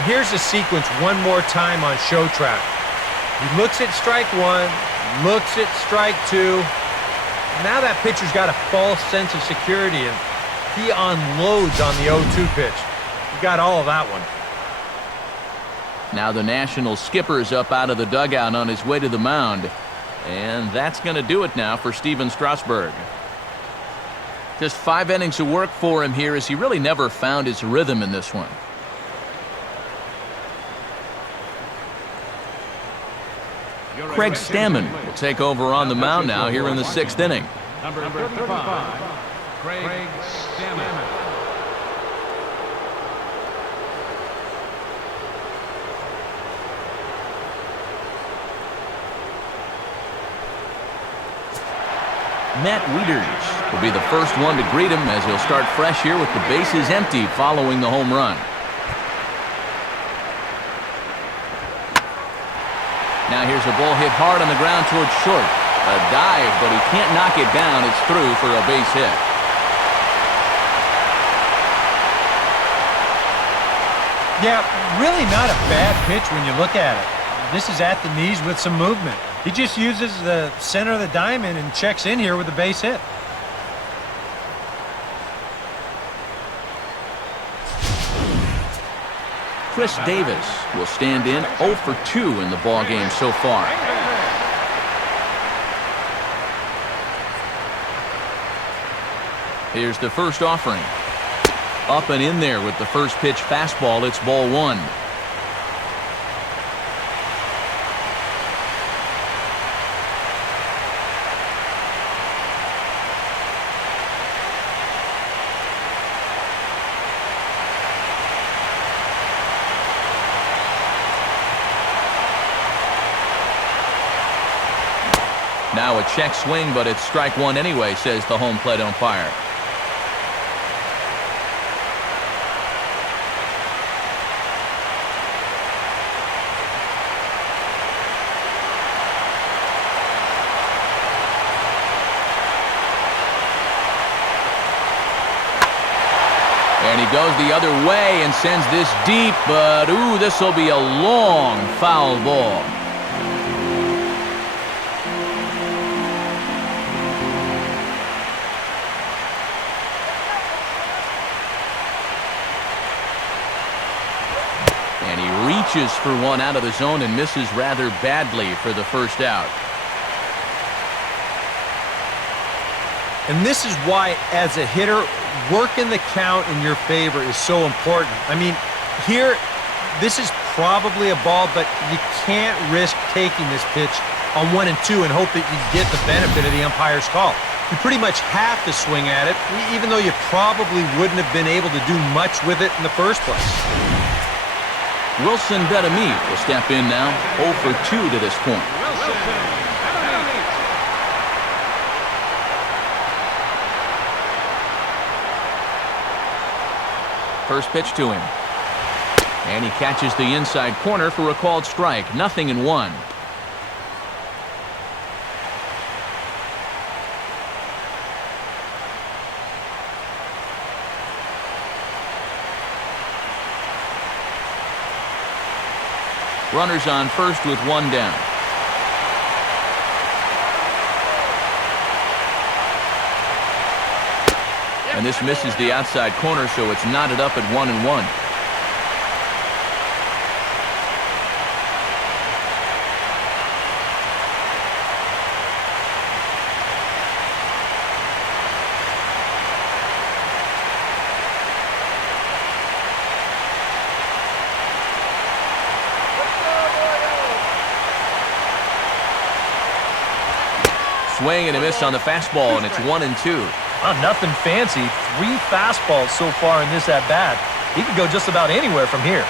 Here's the sequence one more time on show track. He looks at strike 1, looks at strike 2. Now that pitcher's got a false sense of security, and he unloads on the 0-2 pitch. He got all of that one. Now the National skipper's up out of the dugout on his way to the mound. And that's going to do it now for Steven Strasburg. Just 5 innings of work for him here as he really never found his rhythm in this one. Craig Stammen will take over on the mound now here in the 6th inning. Number 35, Craig Stammen. Matt Wieters will be the first one to greet him as he'll start fresh here with the bases empty following the home run. Now here's a ball hit hard on the ground towards short. A dive, but he can't knock it down. It's through for a base hit. Yeah, really not a bad pitch when you look at it. This is at the knees with some movement. He just uses the center of the diamond and checks in here with a base hit. Chris Davis will stand in 0 for 2 in the ballgame so far. Here's the first offering. Up and in there with the first pitch fastball. It's ball 1. Now a check swing, but it's strike 1 anyway, says the home plate umpire. And he goes the other way and sends this deep, but ooh, this will be a long foul ball. Reaches for one out of the zone and misses rather badly for the first out. And this is why, as a hitter, working the count in your favor is so important. I mean, here, this is probably a ball, but you can't risk taking this pitch on 1 and 2 and hope that you get the benefit of the umpire's call. You pretty much have to swing at it, even though you probably wouldn't have been able to do much with it in the first place. Wilson Betemit will step in now, 0 for 2 to this point. First pitch to him. And he catches the inside corner for a called strike. 0-1. Runners on first with one down. And this misses the outside corner, so it's knotted up at 1-1. Swing and a miss on the fastball, and it's 1-2. Nothing fancy. 3 fastballs so far in this at-bat. He could go just about anywhere from here.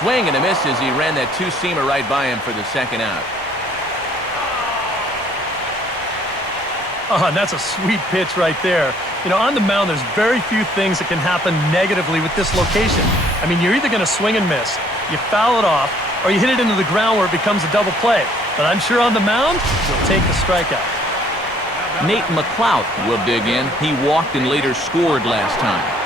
Swing and a miss as he ran that two-seamer right by him for the second out. And that's a sweet pitch right there. You know, on the mound, there's very few things that can happen negatively with this location. I mean, you're either going to swing and miss, you foul it off, or you hit it into the ground where it becomes a double play. But I'm sure on the mound, you'll take the strikeout. Nate McLeod will dig in. He walked and later scored last time.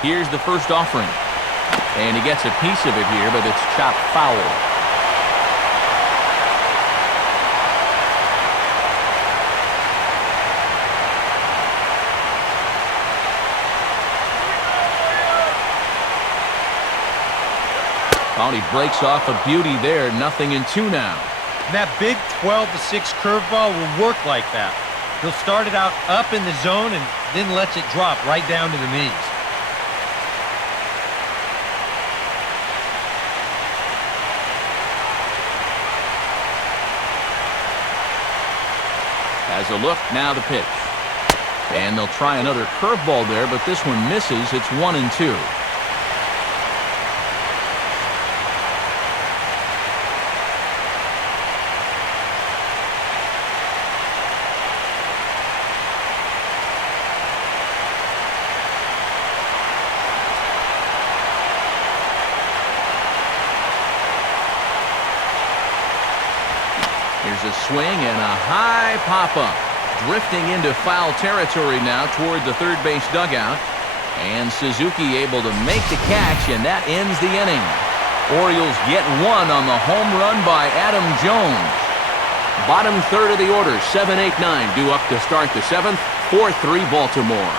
Here's the first offering. And he gets a piece of it here, but it's chopped foul. Oh, he breaks off a beauty there. 0-2 now. And that big 12-6 curveball will work like that. He'll start it out up in the zone and then lets it drop right down to the knees. Has a look, now the pitch. And they'll try another curveball there, but this one misses. It's 1-2. Here's a swing and a high pop-up. Drifting into foul territory now toward the third base dugout. And Suzuki able to make the catch, and that ends the inning. Orioles get one on the home run by Adam Jones. Bottom third of the order, 7-8-9 due up to start the seventh. 4-3 Baltimore.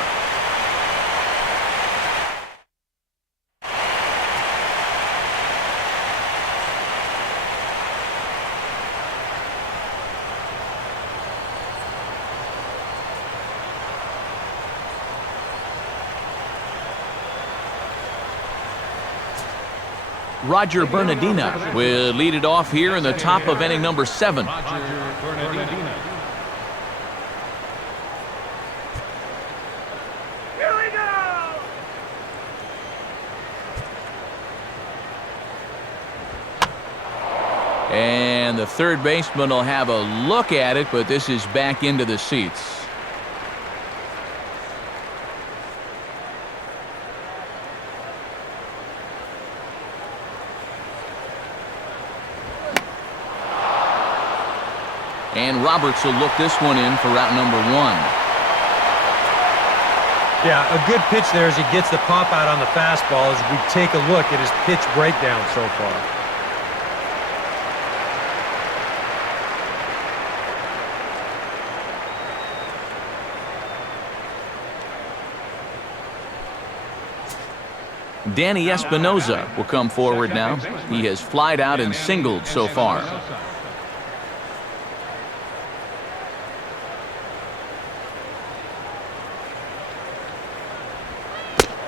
Roger Bernardina will lead it off here in the top of inning number 7. Here we go! And the third baseman will have a look at it, but this is back into the seats. And Roberts will look this one in for route number 1. Yeah, a good pitch there as he gets the pop out on the fastball as we take a look at his pitch breakdown so far. Danny Espinoza will come forward now. He has flied out and singled so far.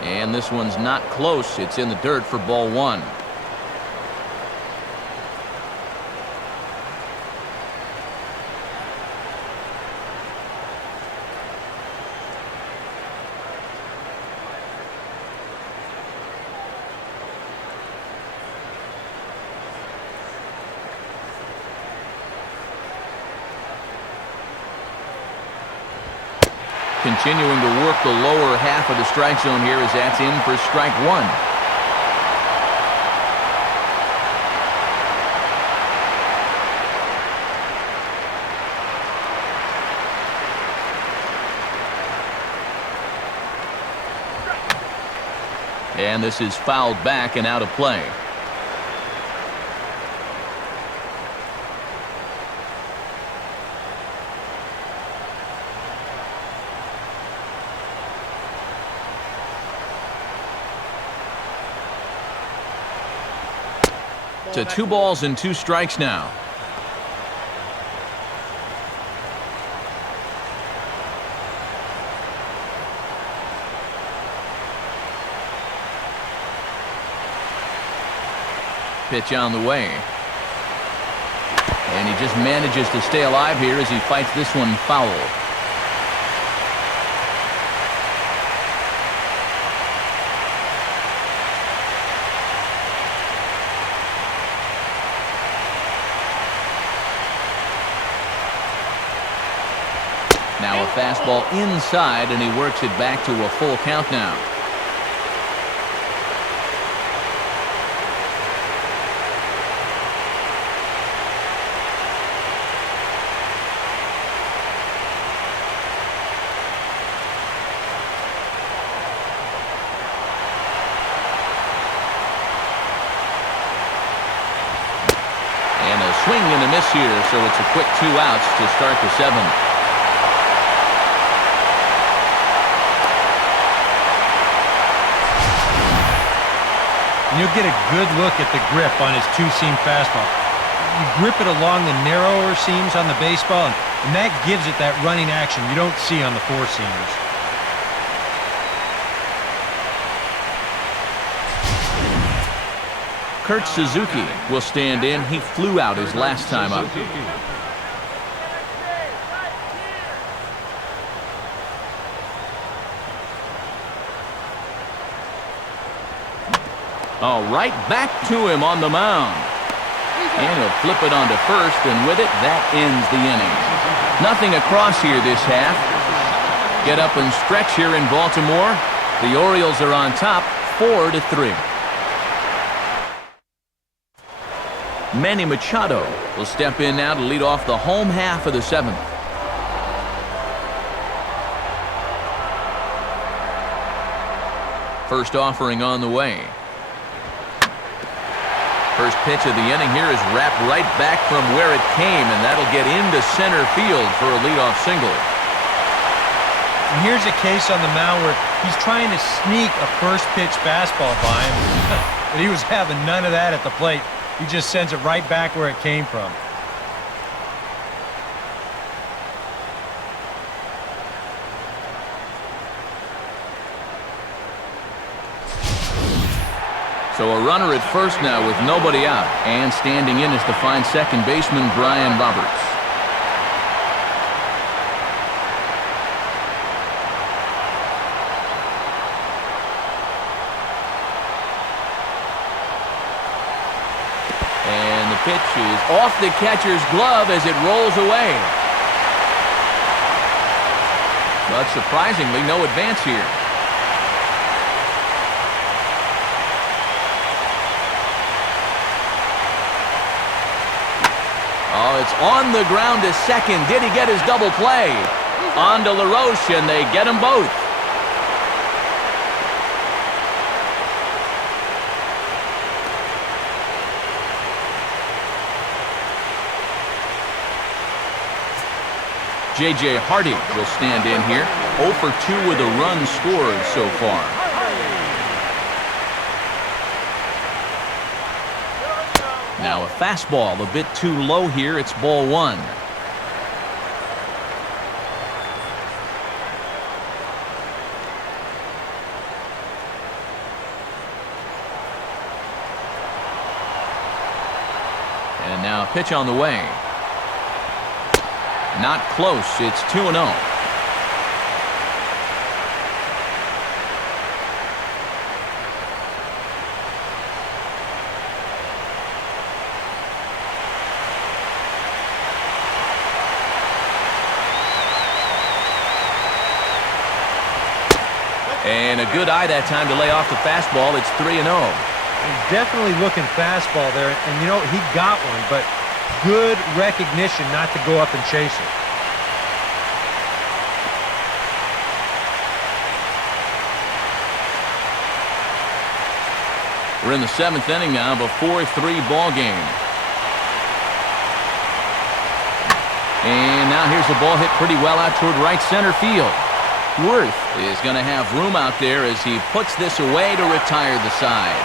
And this one's not close. It's in the dirt for ball 1. Continuing to work the lower half of the strike zone here as that's in for strike one. And this is fouled back and out of play. To 2 balls and 2 strikes now. Pitch on the way. And he just manages to stay alive here as he fights this one foul. Now a fastball inside, and he works it back to a full count now. And a swing and a miss here, so it's a quick 2 outs to start the 7th. And you'll get a good look at the grip on his 2-seam fastball. You grip it along the narrower seams on the baseball, and that gives it that running action you don't see on the 4-seamers. Kurt Suzuki will stand in. He flew out his last time up. Oh, right back to him on the mound. And he'll flip it onto first, and with it, that ends the inning. Nothing across here this half. Get up and stretch here in Baltimore. The Orioles are on top, 4-3. Manny Machado will step in now to lead off the home half of the 7th. First offering on the way. First pitch of the inning here is wrapped right back from where it came, and that'll get into center field for a leadoff single. And here's a case on the mound where he's trying to sneak a first-pitch fastball by him, but he was having none of that at the plate. He just sends it right back where it came from. So a runner at first now with nobody out, and standing in is to find second baseman Brian Roberts. And the pitch is off the catcher's glove as it rolls away. But surprisingly, no advance here. Oh, it's on the ground to second. Did he get his double play? On to LaRoche, and they get them both. J.J. Hardy will stand in here. 0 for 2 with a run scored so far. Now a fastball a bit too low here. It's ball 1. And now a pitch on the way. Not close. It's 2-0. a good eye that time to lay off the fastball. It's 3-0. He's definitely looking fastball there, and you know, he got one, but good recognition not to go up and chase it. We're in the 7th inning now of a 4-3 ball game. And now here's the ball hit pretty well out toward right center field. Worth is going to have room out there as he puts this away to retire the side.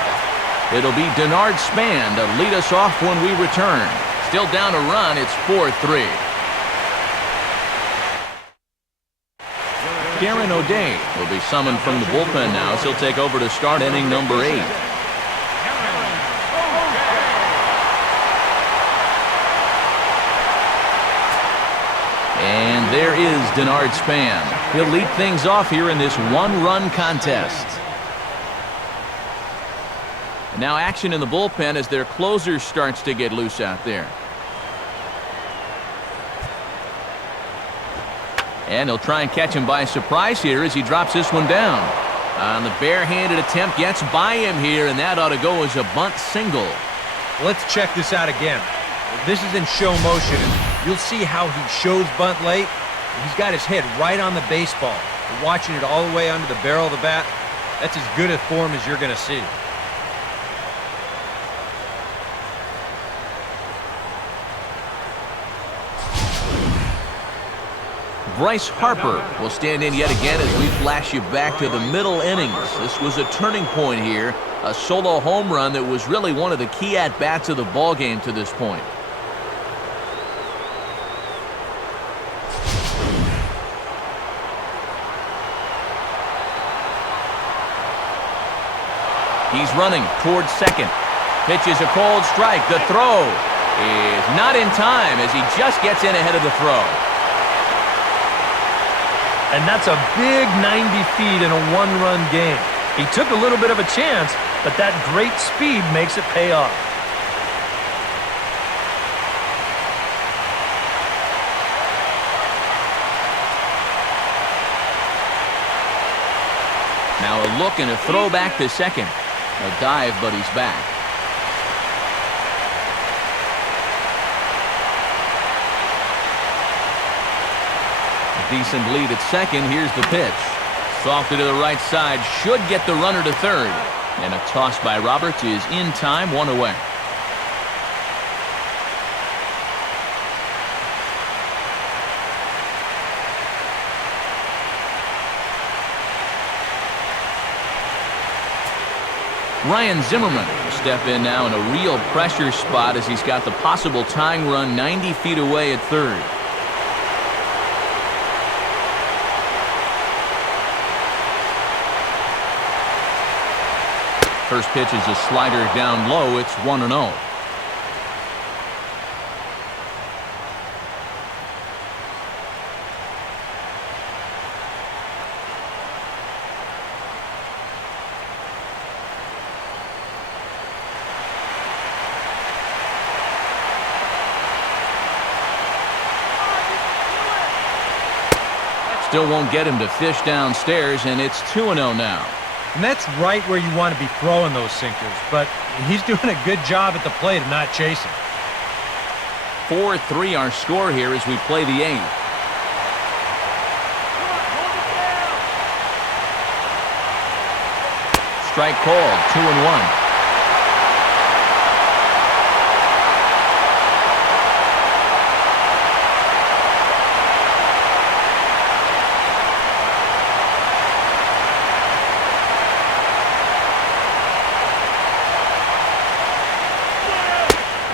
It'll be Denard Span to lead us off when we return. Still down a run, it's 4-3. Darren O'Day will be summoned from the bullpen now as he'll take over to start inning number 8. And there is Denard Span. He'll lead things off here in this one-run contest. And now action in the bullpen as their closer starts to get loose out there. And he'll try and catch him by surprise here as he drops this one down. On the barehanded attempt, gets by him here, and that ought to go as a bunt single. Let's check this out again. This is in show motion. You'll see how he shows bunt late. He's got his head right on the baseball, watching it all the way under the barrel of the bat. That's as good a form as you're going to see. Bryce Harper will stand in yet again as we flash you back to the middle innings. This was a turning point here, a solo home run that was really one of the key at-bats of the ballgame to this point. He's running towards second. Pitches a cold strike. The throw is not in time as he just gets in ahead of the throw. And that's a big 90 feet in a one-run game. He took a little bit of a chance, but that great speed makes it pay off. Now a look and a throw back to second. A dive, but he's back. A decent lead at second. Here's the pitch. Softed to the right side. Should get the runner to third. And a toss by Roberts is in time, one away. Ryan Zimmerman will step in now in a real pressure spot as he's got the possible tying run 90 feet away at third. First pitch is a slider down low. It's 1-0. Still won't get him to fish downstairs, and it's 2-0 now. And that's right where you want to be throwing those sinkers, but he's doing a good job at the plate of not chasing. 4-3 our score here as we play the 8th. Strike called, 2-1.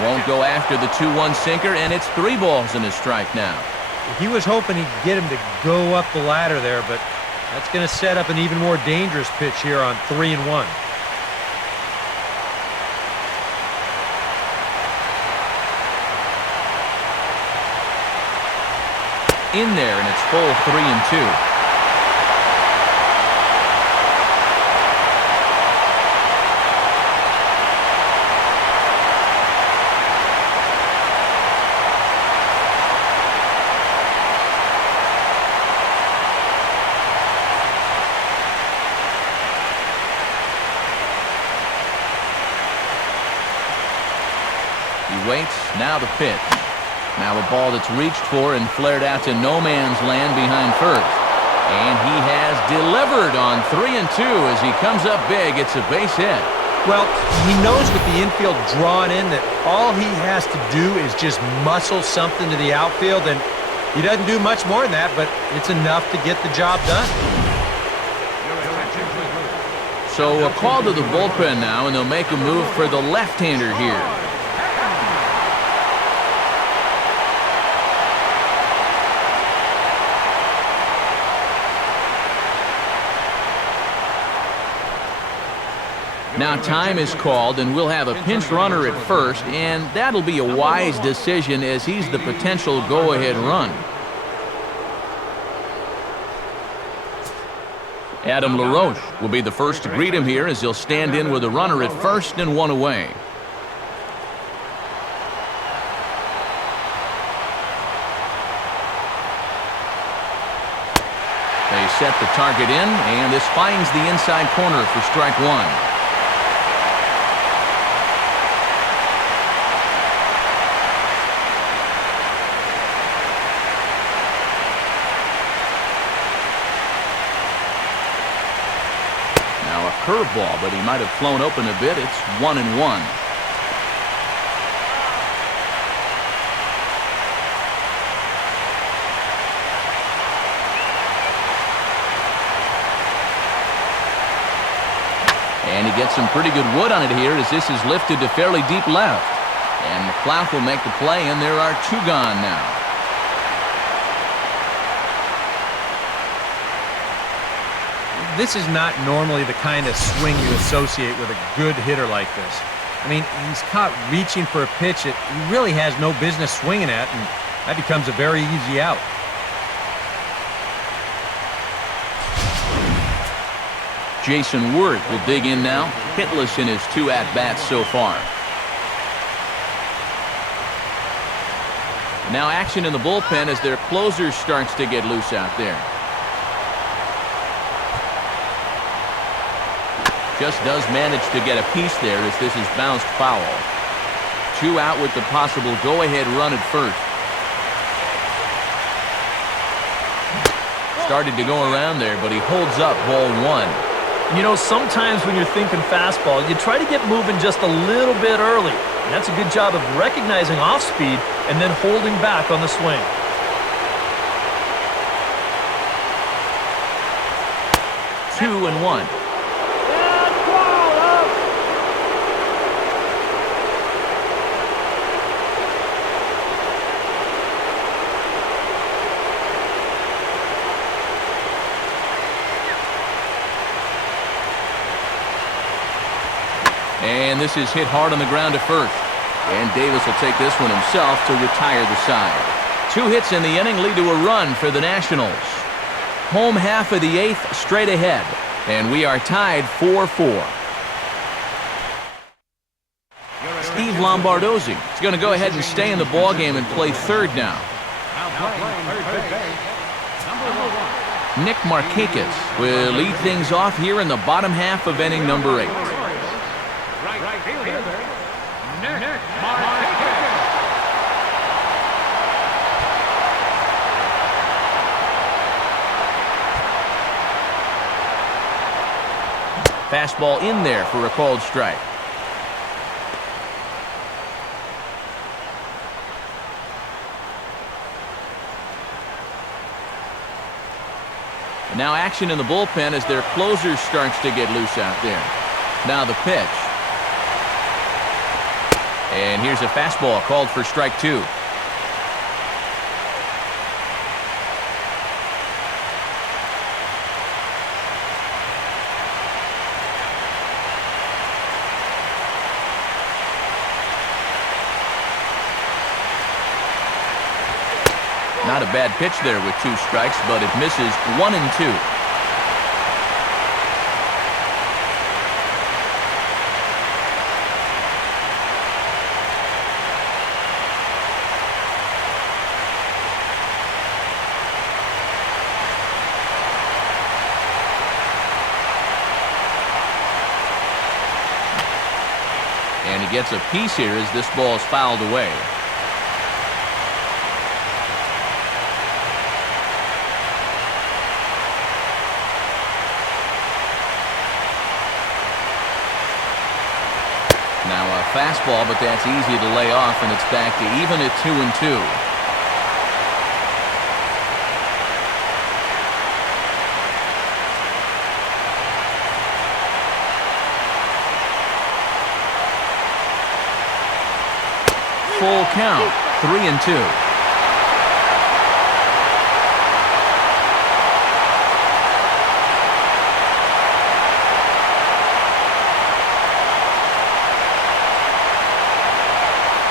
Won't go after the 2-1 sinker, and it's 3 balls and a strike now. He was hoping he'd get him to go up the ladder there, but that's going to set up an even more dangerous pitch here on 3-1. In there, and it's full 3-2. waits. Now the pitch. Now a ball that's reached for and flared out to no man's land behind first. And he has delivered on 3-2 as he comes up big. It's a base hit. Well, he knows with the infield drawn in that all he has to do is just muscle something to the outfield, and he doesn't do much more than that, but it's enough to get the job done. So a call to the bullpen now, and they'll make a move for the left-hander here. Now time is called, and we'll have a pinch runner at first, and that'll be a wise decision as he's the potential go-ahead run. Adam LaRoche will be the first to greet him here as he'll stand in with a runner at first and one away. They set the target in, and this finds the inside corner for strike one. Curveball, but he might have flown open a bit. It's 1-1. And he gets some pretty good wood on it here as this is lifted to fairly deep left. And McClough will make the play, and there are two gone now. This is not normally the kind of swing you associate with a good hitter like this. I mean, he's caught reaching for a pitch that he really has no business swinging at, and that becomes a very easy out. Jason Worth will dig in now, hitless in his 2 at-bats so far. Now action in the bullpen as their closer starts to get loose out there. Just does manage to get a piece there as this is bounced foul. 2 out with the possible go-ahead run at first. Started to go around there, but he holds up ball 1. You know, sometimes when you're thinking fastball, you try to get moving just a little bit early. And that's a good job of recognizing off speed and then holding back on the swing. 2-1. And this is hit hard on the ground to first. And Davis will take this one himself to retire the side. 2 hits in the inning lead to a run for the Nationals. Home half of the 8th straight ahead. And we are tied 4-4. Steve Lombardozzi is going to go ahead and stay in the ballgame and play third now. Nick Markakis will lead things off here in the bottom half of inning number 8. Right fielder, Nick Markakis. Fastball in there for a called strike. And now action in the bullpen as their closer starts to get loose out there. Now the pitch. And here's a fastball called for strike 2. Not a bad pitch there with 2 strikes, but it misses 1-2. And he gets a piece here as this ball is fouled away. Now a fastball, but that's easy to lay off, and it's back to even at 2-2. Full count, 3-2.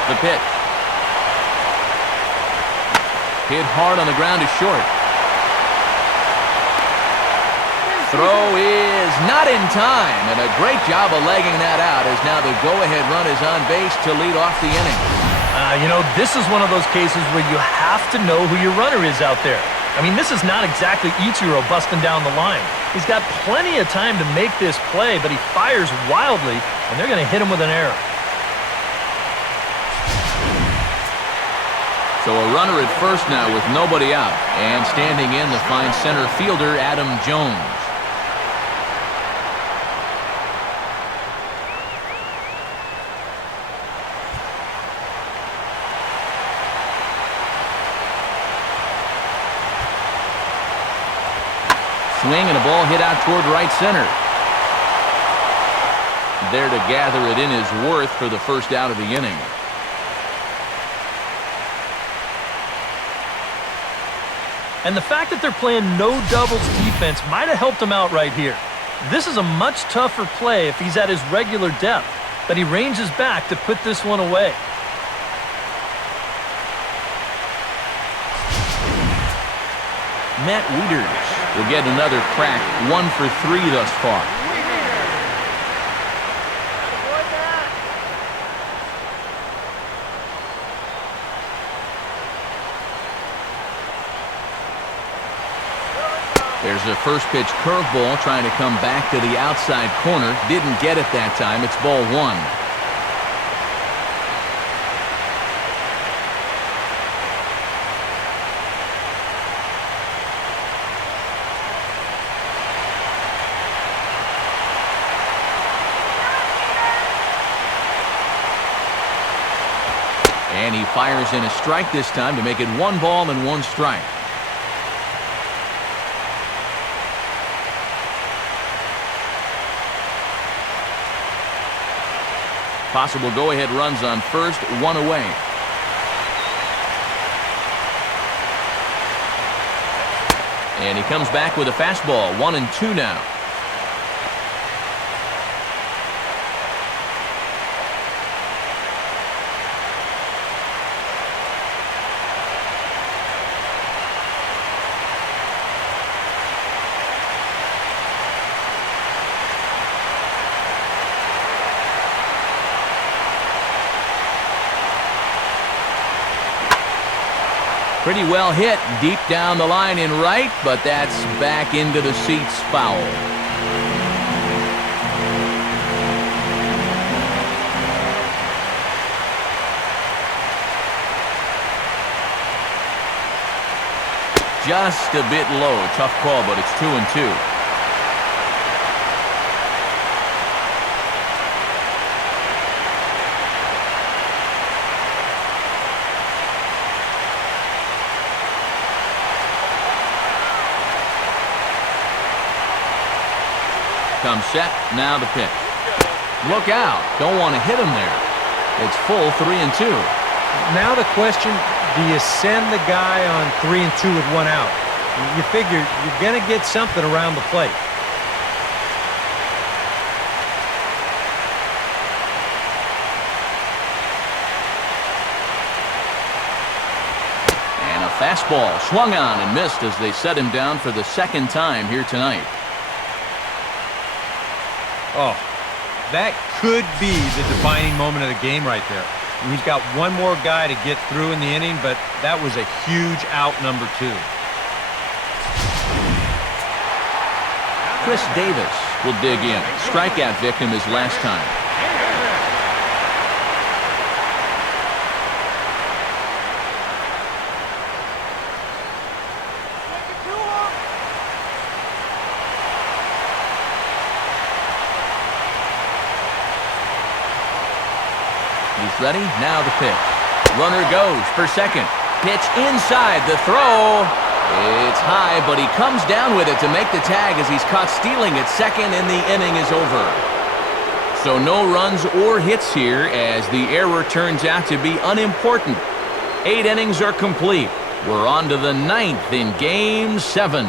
The pitch. Hit hard on the ground to short. Throw is not in time, and a great job of legging that out as now the go-ahead run is on base to lead off the inning. You know, this is one of those cases where you have to know who your runner is out there. I mean, this is not exactly Ichiro busting down the line. He's got plenty of time to make this play, but he fires wildly, and they're going to hit him with an error. So a runner at first now with nobody out, and standing in the fine center fielder Adam Jones. Swing and a ball hit out toward right center. There to gather it in is Worth for the first out of the inning. And the fact that they're playing no doubles defense might have helped him out right here. This is a much tougher play if he's at his regular depth, but he ranges back to put this one away. Matt Wieters will get another crack, 1 for 3 thus far. There's a first pitch curveball trying to come back to the outside corner. Didn't get it that time. It's ball 1. And he fires in a strike this time to make it 1 ball and 1 strike. Possible go-ahead runs on first, 1 away. And he comes back with a fastball, 1-2 now. Pretty well hit deep down the line in right, but that's back into the seats foul. Just a bit low. Tough call, but it's 2-2. Comes set, now the pitch. Look out, don't want to hit him there. It's full 3-2. Now the question, do you send the guy on 3-2 with 1 out? You figure you're going to get something around the plate. And a fastball swung on and missed as they set him down for the second time here tonight. Oh, that could be the defining moment of the game right there. He's got one more guy to get through in the inning, but that was a huge out, number 2. Chris Davis will dig in. Strikeout victim his last time. He's ready. Now the pitch. Runner goes for second. Pitch inside. The throw. It's high, but he comes down with it to make the tag as he's caught stealing at second, and the inning is over. So no runs or hits here as the error turns out to be unimportant. 8 innings are complete. We're on to the 9th in Game 7,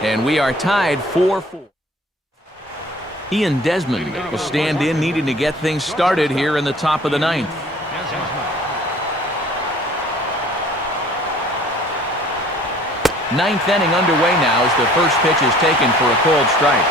and we are tied 4-4. Ian Desmond will stand in, needing to get things started here in the top of the 9th. Ninth inning underway now as the first pitch is taken for a called strike.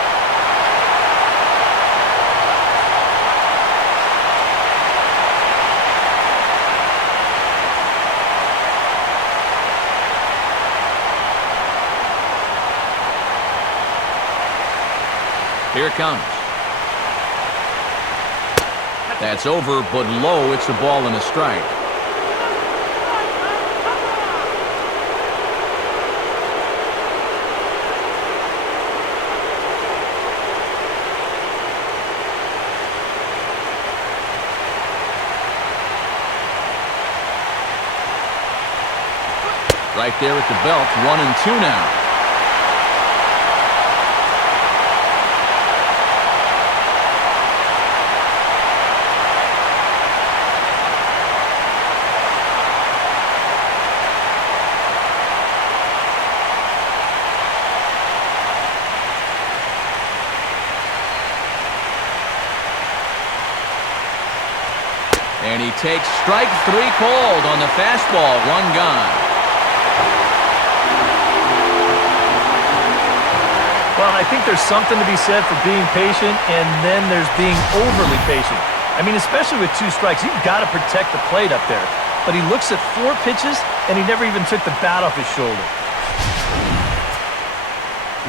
Here it comes. That's over, but low. It's a ball and a strike. Right there at the belt, 1-2 now. And he takes strike 3 called on the fastball, 1 gone. Well, I think there's something to be said for being patient, and then there's being overly patient. I mean, especially with 2 strikes, you've got to protect the plate up there. But he looks at 4 pitches, and he never even took the bat off his shoulder.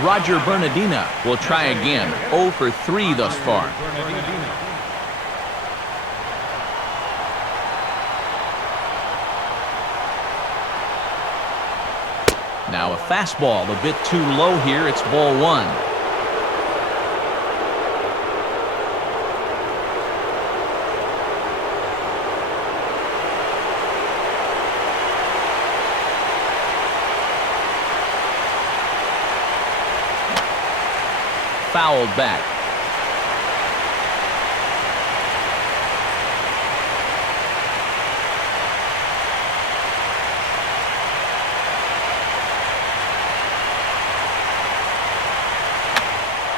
Roger Bernardina will try again, 0 for 3 thus far. Now a fastball a bit too low here. It's ball 1. Fouled back.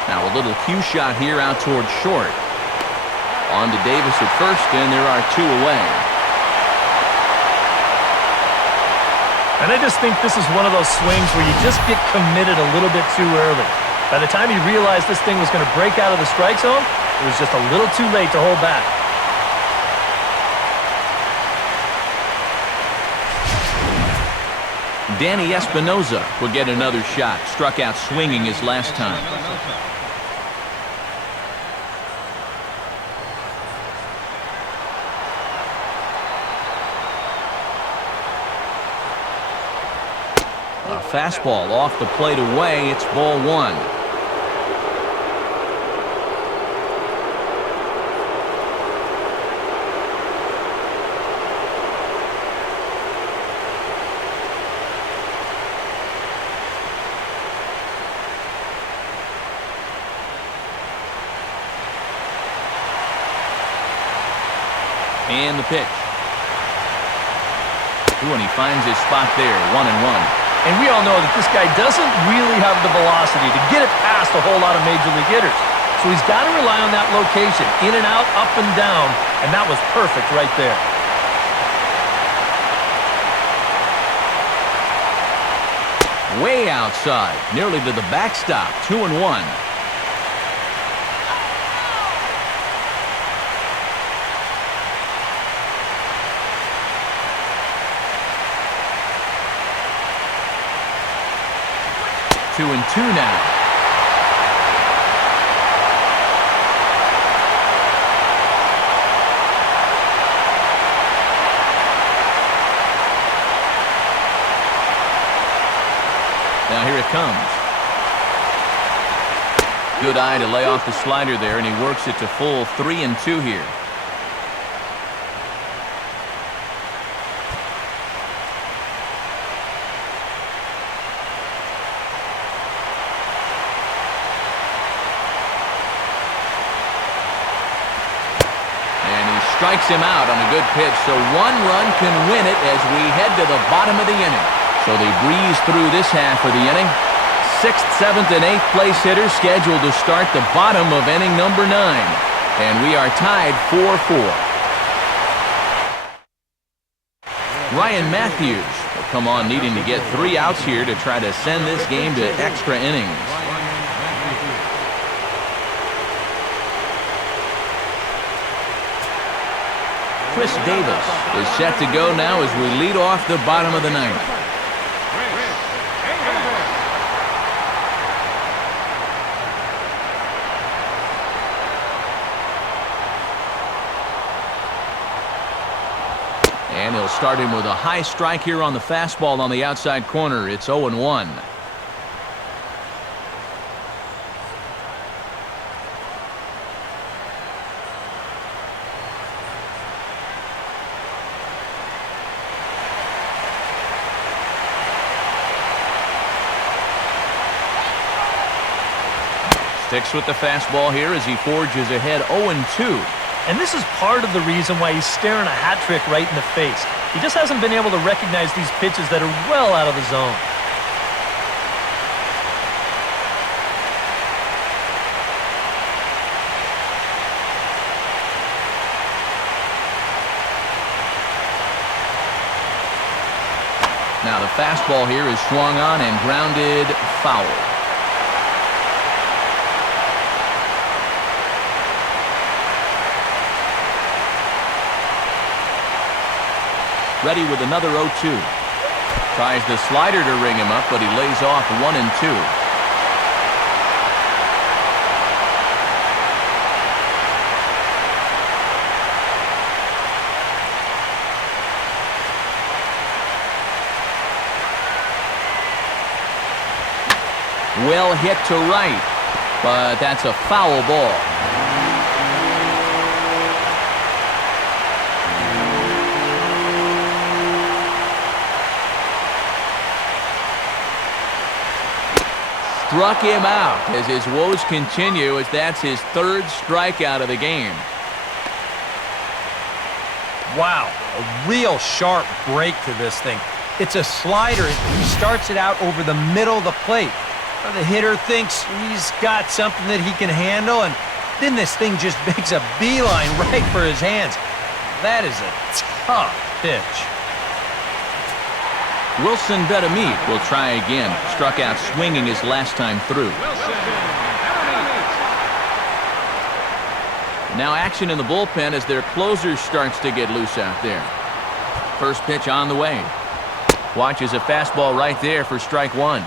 Now a little cue shot here out towards short. On to Davis at first, and there are 2 away. And I just think this is one of those swings where you just get committed a little bit too early. By the time you realized this thing was going to break out of the strike zone, it was just a little too late to hold back. Danny Espinoza will get another shot. Struck out swinging his last time. A fastball off the plate away. It's ball 1. And the pitch. Ooh, and he finds his spot there, 1-1. And we all know that this guy doesn't really have the velocity to get it past a whole lot of major league hitters. So he's got to rely on that location, in and out, up and down, and that was perfect right there. Way outside, nearly to the backstop, 2-1. Two and 2 now. Now here it comes. Good eye to lay off the slider there, and he works it to full 3-2 here. strikes him out on a good pitch, so one run can win it as we head to the bottom of the inning. So they breeze through this half of the inning. 6th, 7th, and 8th place hitters scheduled to start the bottom of inning number 9. And we are tied 4-4. Ryan Matthews will come on needing to get 3 outs here to try to send this game to extra innings. Chris Davis is set to go now as we lead off the bottom of the 9th. And he'll start him with a high strike here on the fastball on the outside corner. It's 0-1. Sticks with the fastball here as he forges ahead 0-2. And this is part of the reason why he's staring a hat trick right in the face. He just hasn't been able to recognize these pitches that are well out of the zone. Now the fastball here is swung on and grounded foul. Ready with another 0-2. Tries the slider to ring him up, but he lays off 1-2. Well hit to right, but that's a foul ball. Struck him out as his woes continue, as that's his 3rd strikeout of the game. Wow, a real sharp break to this thing. It's a slider. He starts it out over the middle of the plate. The hitter thinks he's got something that he can handle, and then this thing just makes a beeline right for his hands. That is a tough pitch. Wilson Betamit will try again. Struck out swinging his last time through. Now action in the bullpen as their closer starts to get loose out there. First pitch on the way. Watches a fastball right there for strike 1.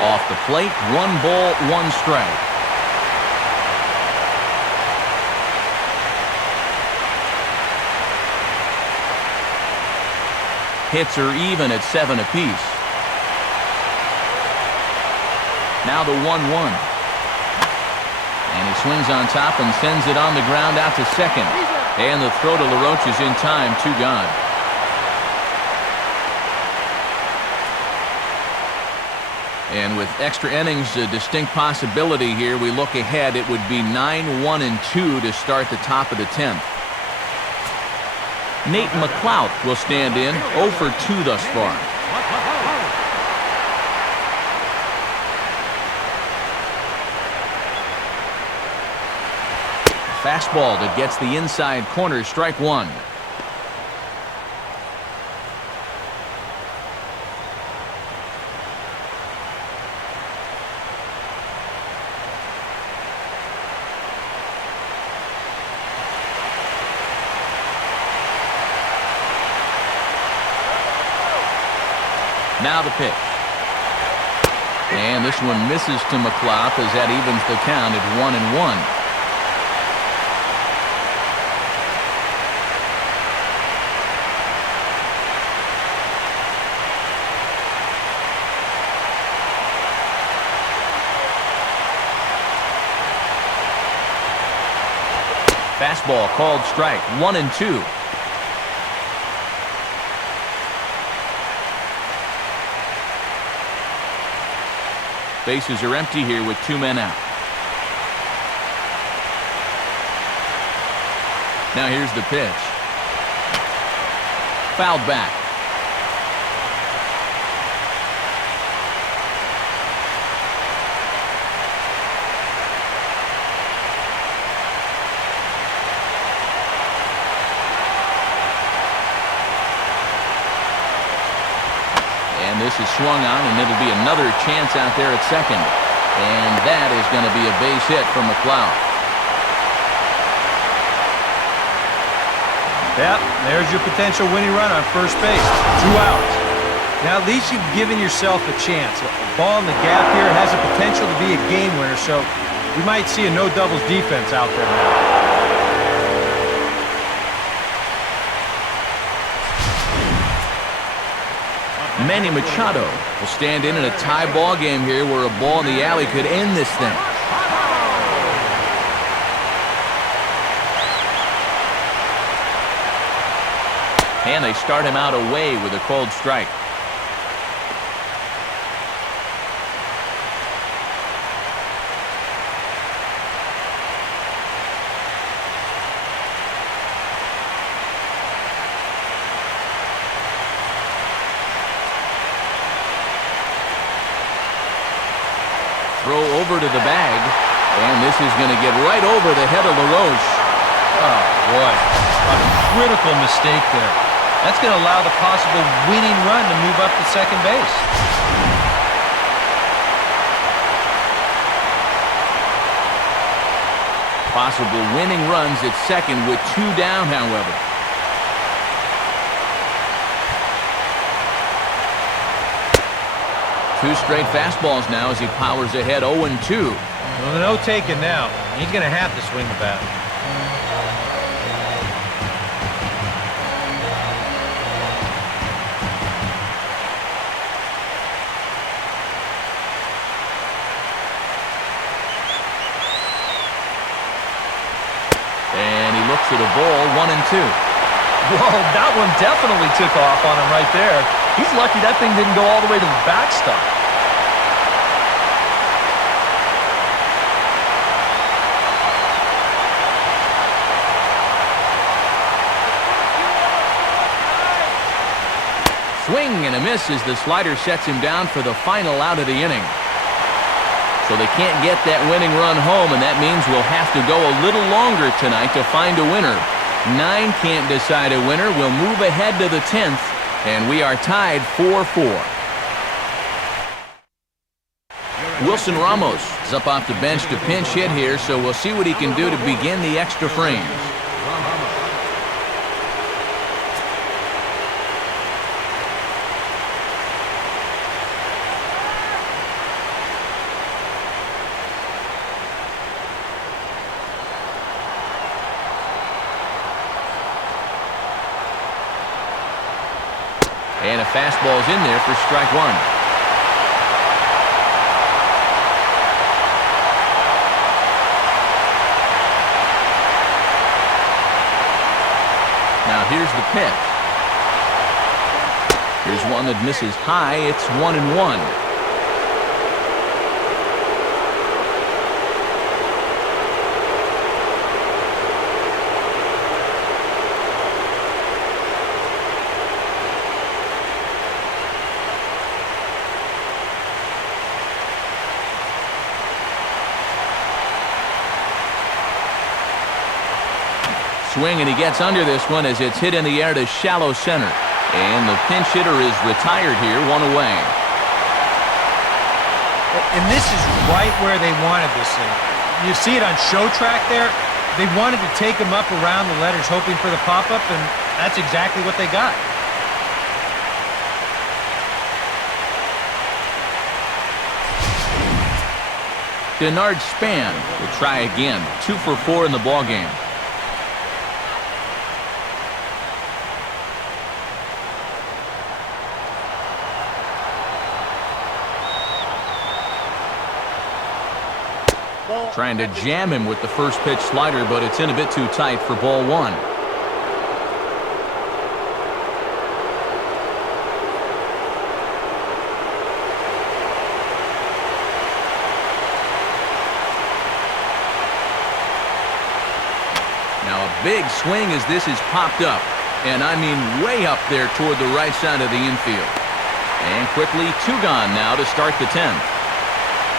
Off the plate, 1 ball, 1 strike. Hits are even at 7 apiece. Now the 1-1. And he swings on top and sends it on the ground out to second. And the throw to LaRoche is in time, 2 gone. And with extra innings, a distinct possibility here. We look ahead, it would be 9-1-2 to start the top of the 10th. Nate McLouth will stand in, 0 for 2 thus far. Fastball that gets the inside corner, strike 1. Now the pitch. And this one misses to McLouth as that evens the count at 1-1. Fastball called strike, 1-2. Bases are empty here with 2 men out. Now here's the pitch. Fouled back. And this is swung on, and it'll be another chance out there at second. And that is going to be a base hit from McLeod. Yep, there's your potential winning run on first base. 2 outs. Now, at least you've given yourself a chance. A ball in the gap here has the potential to be a game winner, so we might see a no-doubles defense out there now. Manny Machado will stand in a tie ball game here where a ball in the alley could end this thing. And they start him out away with a cold strike. Throw over to the bag, and this is going to get right over the head of LaRoche. Oh, boy. A critical mistake there. That's going to allow the possible winning run to move up to second base. Possible winning runs at second with 2 down, however. Two straight fastballs now as he powers ahead 0-2. Well, no taking now. He's going to have to swing the bat. And he looks at a ball, 1-2. Whoa, that one definitely took off on him right there. He's lucky that thing didn't go all the way to the backstop. Swing and a miss as the slider sets him down for the final out of the inning. So they can't get that winning run home, and that means we'll have to go a little longer tonight to find a winner. 9 can't decide a winner. We'll move ahead to the 10th, and we are tied 4-4. Wilson Ramos is up off the bench to pinch hit here, so we'll see what he can do to begin the extra frames. And a fastball's in there for strike 1. Now here's the pitch. Here's one that misses high. It's 1-1. Swing, and he gets under this one as it's hit in the air to shallow center. And the pinch hitter is retired here, 1 away. And this is right where they wanted this thing. You see it on show track there. They wanted to take him up around the letters, hoping for the pop-up, and that's exactly what they got. Denard Span will try again. 2 for 4 in the ballgame. Trying to jam him with the first pitch slider, but it's in a bit too tight for ball 1. Big swing as this is popped up. And I mean way up there toward the right side of the infield. And quickly, 2 gone now to start the 10th.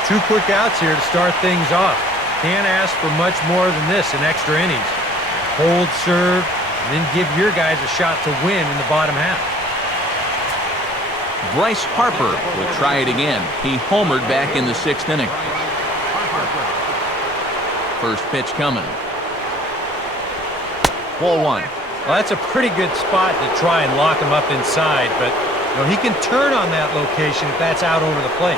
2 quick outs here to start things off. Can't ask for much more than this in extra innings. Hold, serve, and then give your guys a shot to win in the bottom half. Bryce Harper will try it again. He homered back in the 6th inning. First pitch coming. Ball 1. Well, that's a pretty good spot to try and lock him up inside, but he can turn on that location if that's out over the plate.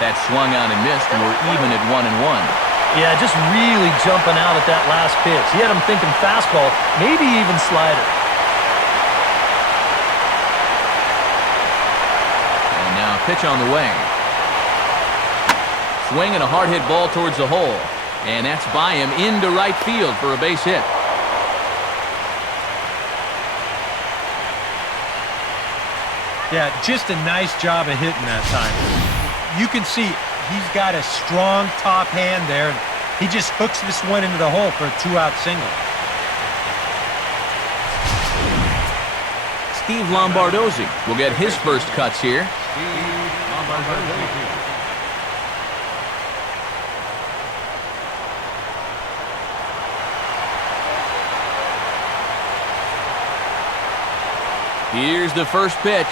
That swung on and missed, and we're even at 1-1. Yeah, just really jumping out at that last pitch. He had him thinking fastball, maybe even slider. And now a pitch on the way. Swing and a hard hit ball towards the hole. And that's by him into right field for a base hit. Yeah, just a nice job of hitting that time. You can see he's got a strong top hand there. And he just hooks this one into the hole for a 2-out single. Steve Lombardozzi will get his first cuts here. Here's the first pitch.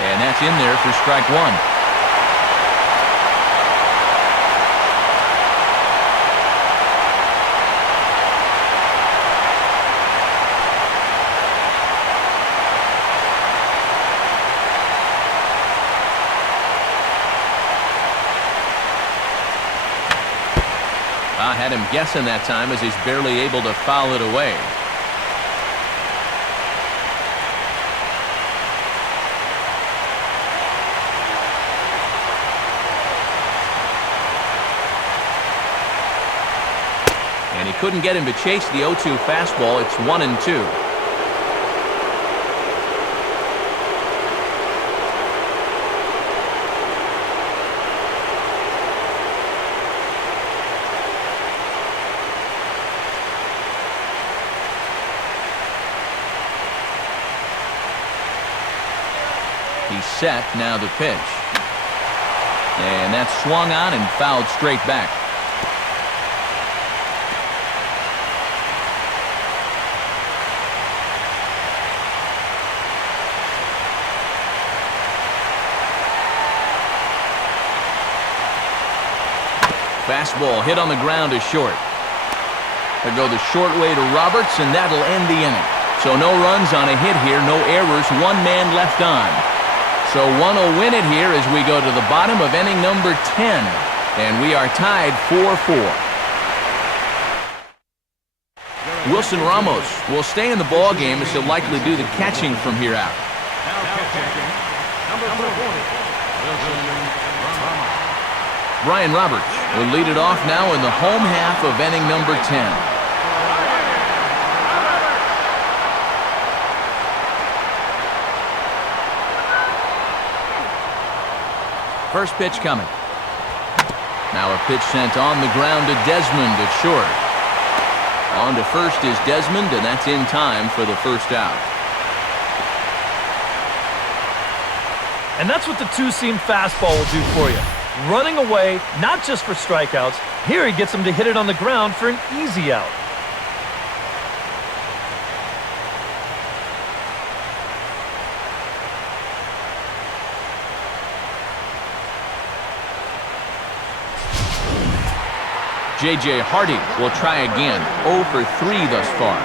And that's in there for strike 1. I had him guessing that time as he's barely able to foul it away. And he couldn't get him to chase the 0-2 fastball. It's 1-2. He's set, now the pitch. And that's swung on and fouled straight back. Fastball hit on the ground is short. They go the short way to Roberts, and that'll end the inning. So no runs on a hit here, no errors, 1 man left on. So one will win it here as we go to the bottom of inning number 10. And we are tied 4-4. Wilson Ramos will stay in the ball game as he'll likely do the catching from here out. Brian Roberts will lead it off now in the home half of inning number 10. First pitch coming. Now a pitch sent on the ground to Desmond at short. On to first is Desmond, and that's in time for the first out. And that's what the two-seam fastball will do for you. Running away, not just for strikeouts. Here he gets him to hit it on the ground for an easy out. J.J. Hardy will try again. 0 for 3 thus far.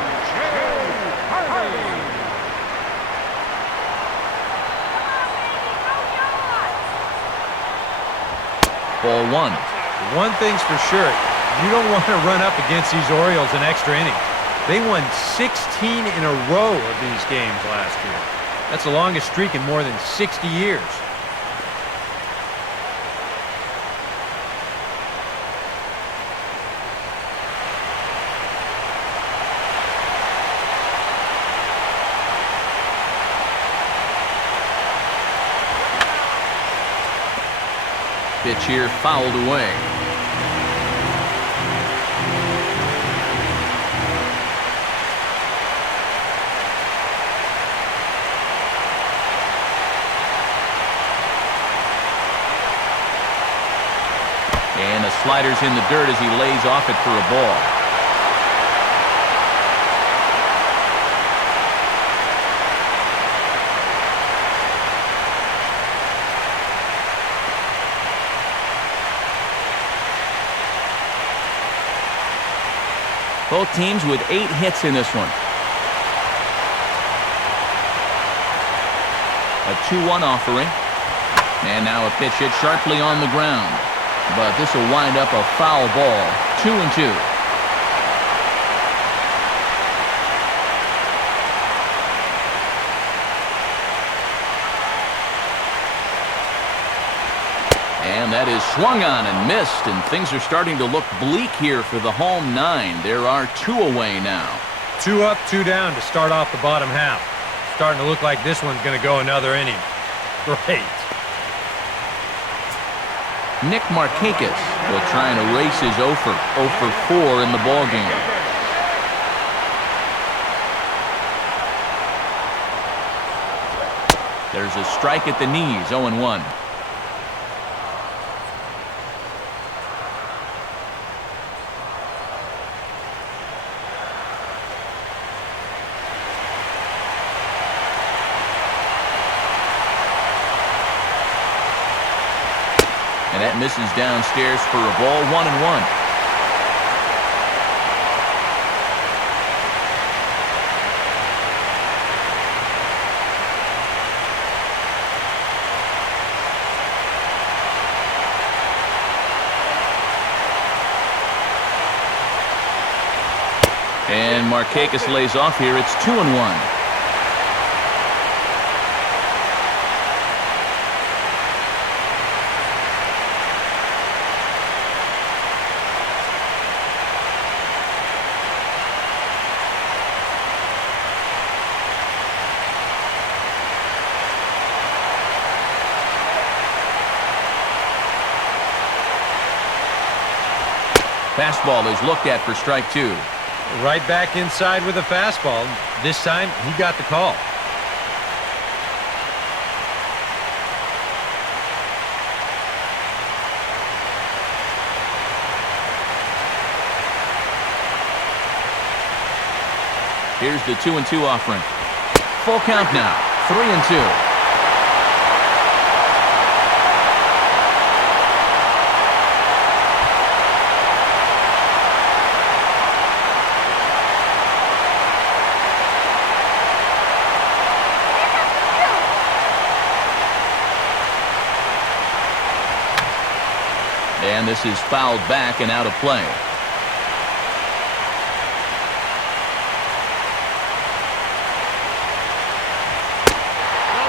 Ball 1. One thing's for sure, you don't want to run up against these Orioles in extra innings. They won 16 in a row of these games last year. That's the longest streak in more than 60 years. Pitch here fouled away. And the slider's in the dirt as he lays off it for a ball. Both teams with 8 hits in this one. A 2-1 offering. And now a pitch hit sharply on the ground. But this will wind up a foul ball. 2-2. And that is swung on and missed, and things are starting to look bleak here for the home 9. There are 2 away now. 2 up, 2 down to start off the bottom half. Starting to look like this one's going to go another inning. Great. Nick Markakis will try and erase his 0 for 4 in the ballgame. There's a strike at the knees, 0-1. And that misses downstairs for a ball, 1-1. And Markakis lays off here. It's 2-1. Fastball is looked at for strike 2. Right back inside with a fastball. This time, he got the call. Here's the 2-2 offering. Full count now, 3-2. And this is fouled back and out of play.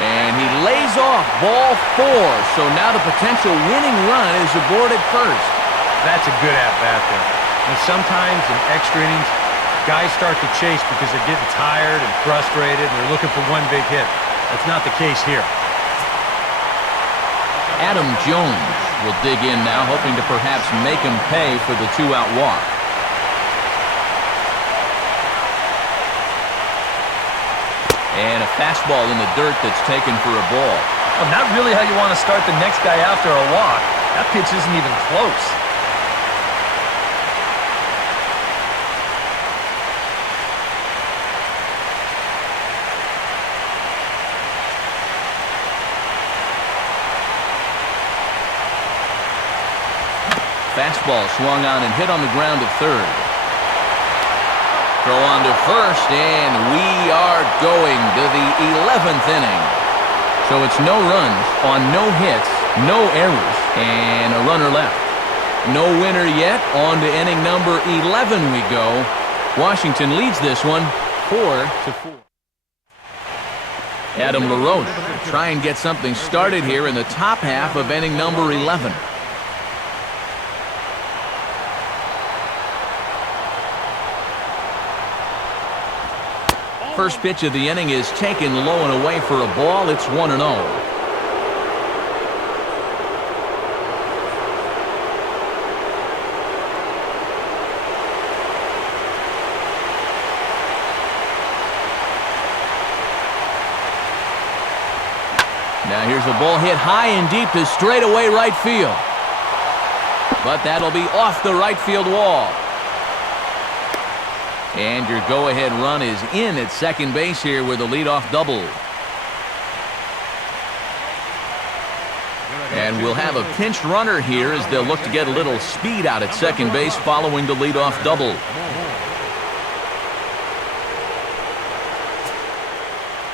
And he lays off ball 4. So now the potential winning run is aboard at first. That's a good at-bat there. And sometimes in extra innings, guys start to chase because they're getting tired and frustrated and they're looking for one big hit. That's not the case here. Adam Jones will dig in now, hoping to perhaps make him pay for the 2-out walk. And a fastball in the dirt that's taken for a ball. Well, not really how you want to start the next guy after a walk. That pitch isn't even close. Fastball swung on and hit on the ground at third. Throw on to first, and we are going to the 11th inning. So it's no runs on no hits, no errors, and a runner left. No winner yet. On to inning number 11 we go. Washington leads this one 4-4. Adam LaRoche will try and get something started here in the top half of inning number 11. First pitch of the inning is taken low and away for a ball. It's 1-0. Now here's a ball hit high and deep to straightaway right field. But that'll be off the right field wall. And your go-ahead run is in at second base here with a leadoff double. And we'll have a pinch runner here as they'll look to get a little speed out at second base following the leadoff double.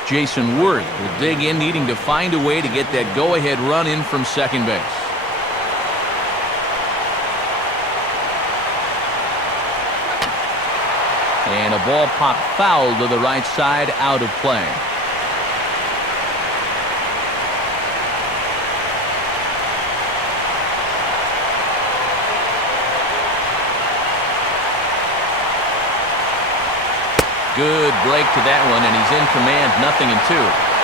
Jason Worth will dig in, needing to find a way to get that go-ahead run in from second base. And a ball popped foul to the right side, out of play. Good break to that one, and he's in command, 0-2.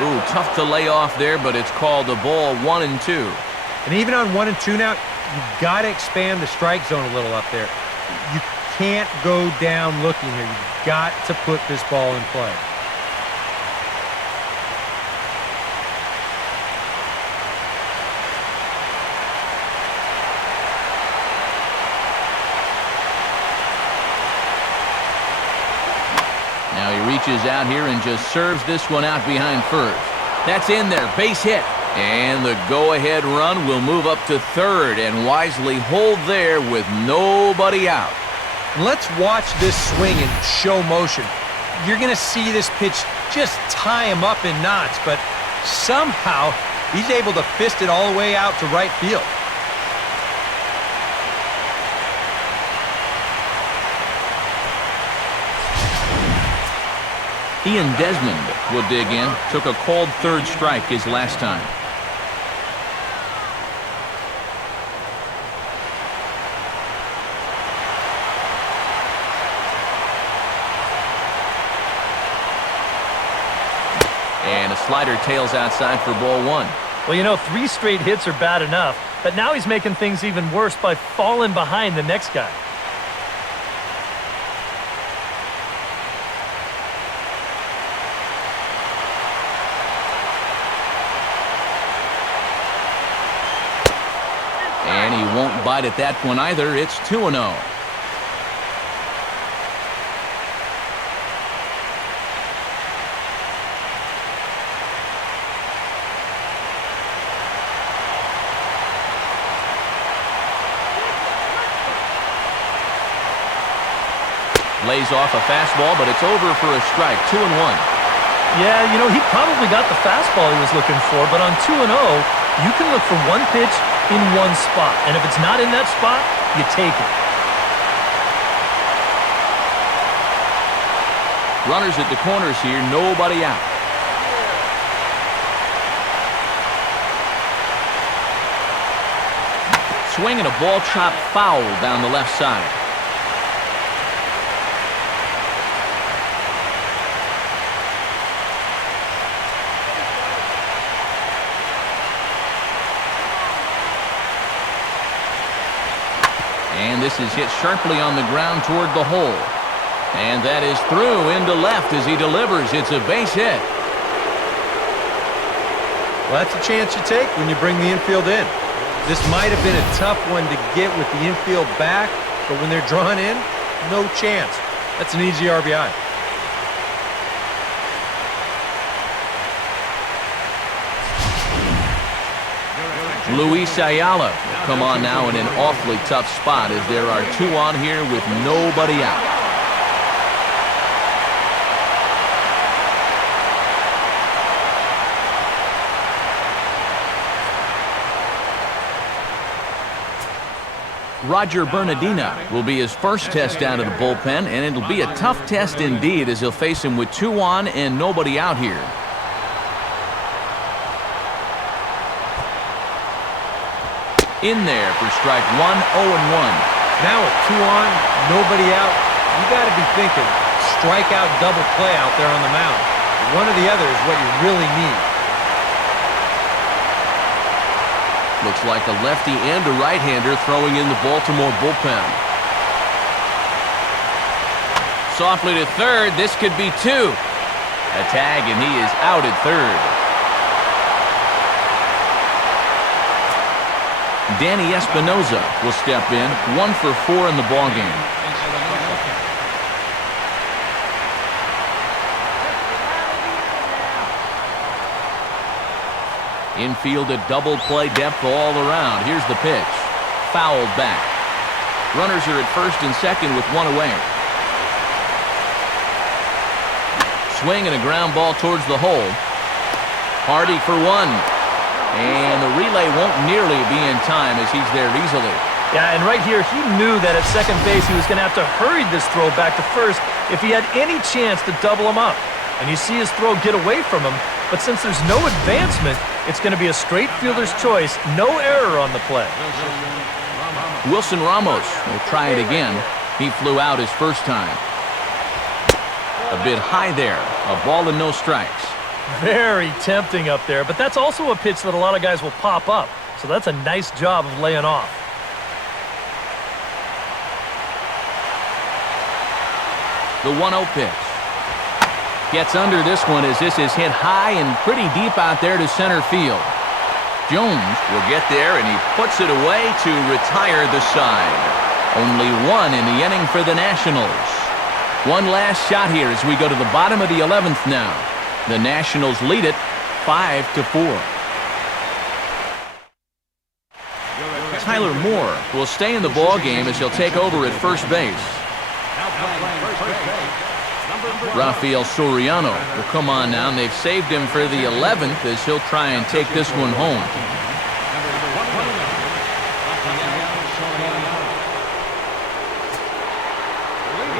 Ooh, tough to lay off there, but it's called a ball, 1-2. And even on 1-2 now, you've got to expand the strike zone a little up there. You can't go down looking here. You've got to put this ball in play. Now he reaches out here and just serves this one out behind first. That's in there, base hit. And the go-ahead run will move up to third and wisely hold there with nobody out. Let's watch this swing in show motion. You're going to see this pitch just tie him up in knots, but somehow he's able to fist it all the way out to right field. Ian Desmond will dig in. Took a called third strike his last time. And a slider tails outside for ball one. Well, you know, 3 straight hits are bad enough, but now he's making things even worse by falling behind the next guy. And he won't bite at that one either. It's 2-0. Lays off a fastball, but it's over for a strike. 2-1. Yeah, you know, he probably got the fastball he was looking for, but on 2-0, you can look for one pitch in one spot, and if it's not in that spot, you take it. Runners at the corners here, nobody out. Swing and a ball chopped foul down the left side. And this is hit sharply on the ground toward the hole. And that is through into left as he delivers. It's a base hit. Well, that's a chance you take when you bring the infield in. This might have been a tough one to get with the infield back, but when they're drawn in, no chance. That's an easy RBI. Luis Ayala will come on now in an awfully tough spot as there are 2 on here with nobody out. Roger Bernardina will be his first test out of the bullpen, and it'll be a tough test indeed as he'll face him with 2 on and nobody out here. In there for strike 1, 0-1. Now with 2 on, nobody out, you got to be thinking strikeout double play out there on the mound. One or the other is what you really need. Looks like a lefty and a right-hander throwing in the Baltimore bullpen. Softly to third. This could be two. A tag, and he is out at third. Danny Espinoza will step in, 1 for 4 in the ballgame. Infield a double play depth all around. Here's the pitch. Fouled back. Runners are at first and second with 1 away. Swing and a ground ball towards the hole. Hardy for 1. And the relay won't nearly be in time as he's there easily. Yeah, and right here, he knew that at second base he was going to have to hurry this throw back to first if he had any chance to double him up. And you see his throw get away from him, but since there's no advancement, it's going to be a straight fielder's choice, no error on the play. Wilson Ramos will try it again. He flew out his first time. A bit high there. A ball and no strikes. Very tempting up there, but that's also a pitch that a lot of guys will pop up. So that's a nice job of laying off. The 1-0 pitch. Gets under this one as this is hit high and pretty deep out there to center field. Jones will get there, and he puts it away to retire the side. Only 1 in the inning for the Nationals. One last shot here as we go to the bottom of the 11th now. The Nationals lead it 5-4. Tyler Moore will stay in the ball game as he'll take over at first base. Rafael Soriano will come on now, and they've saved him for the 11th as he'll try and take this one home.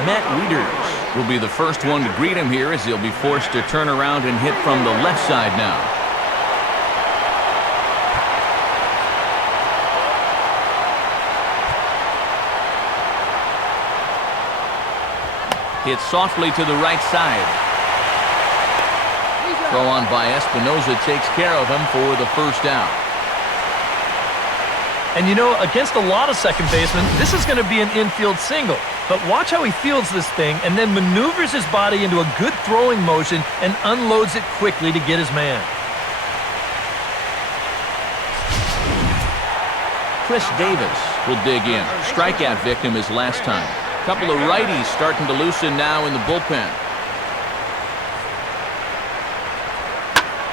Matt Wieters will be the first one to greet him here as he'll be forced to turn around and hit from the left side now. Hit softly to the right side. Throw on by Espinoza takes care of him for the first out. And you know, against a lot of second basemen, this is going to be an infield single. But watch how he fields this thing and then maneuvers his body into a good throwing motion and unloads it quickly to get his man. Chris Davis will dig in. Strikeout victim his last time. Couple of righties starting to loosen now in the bullpen.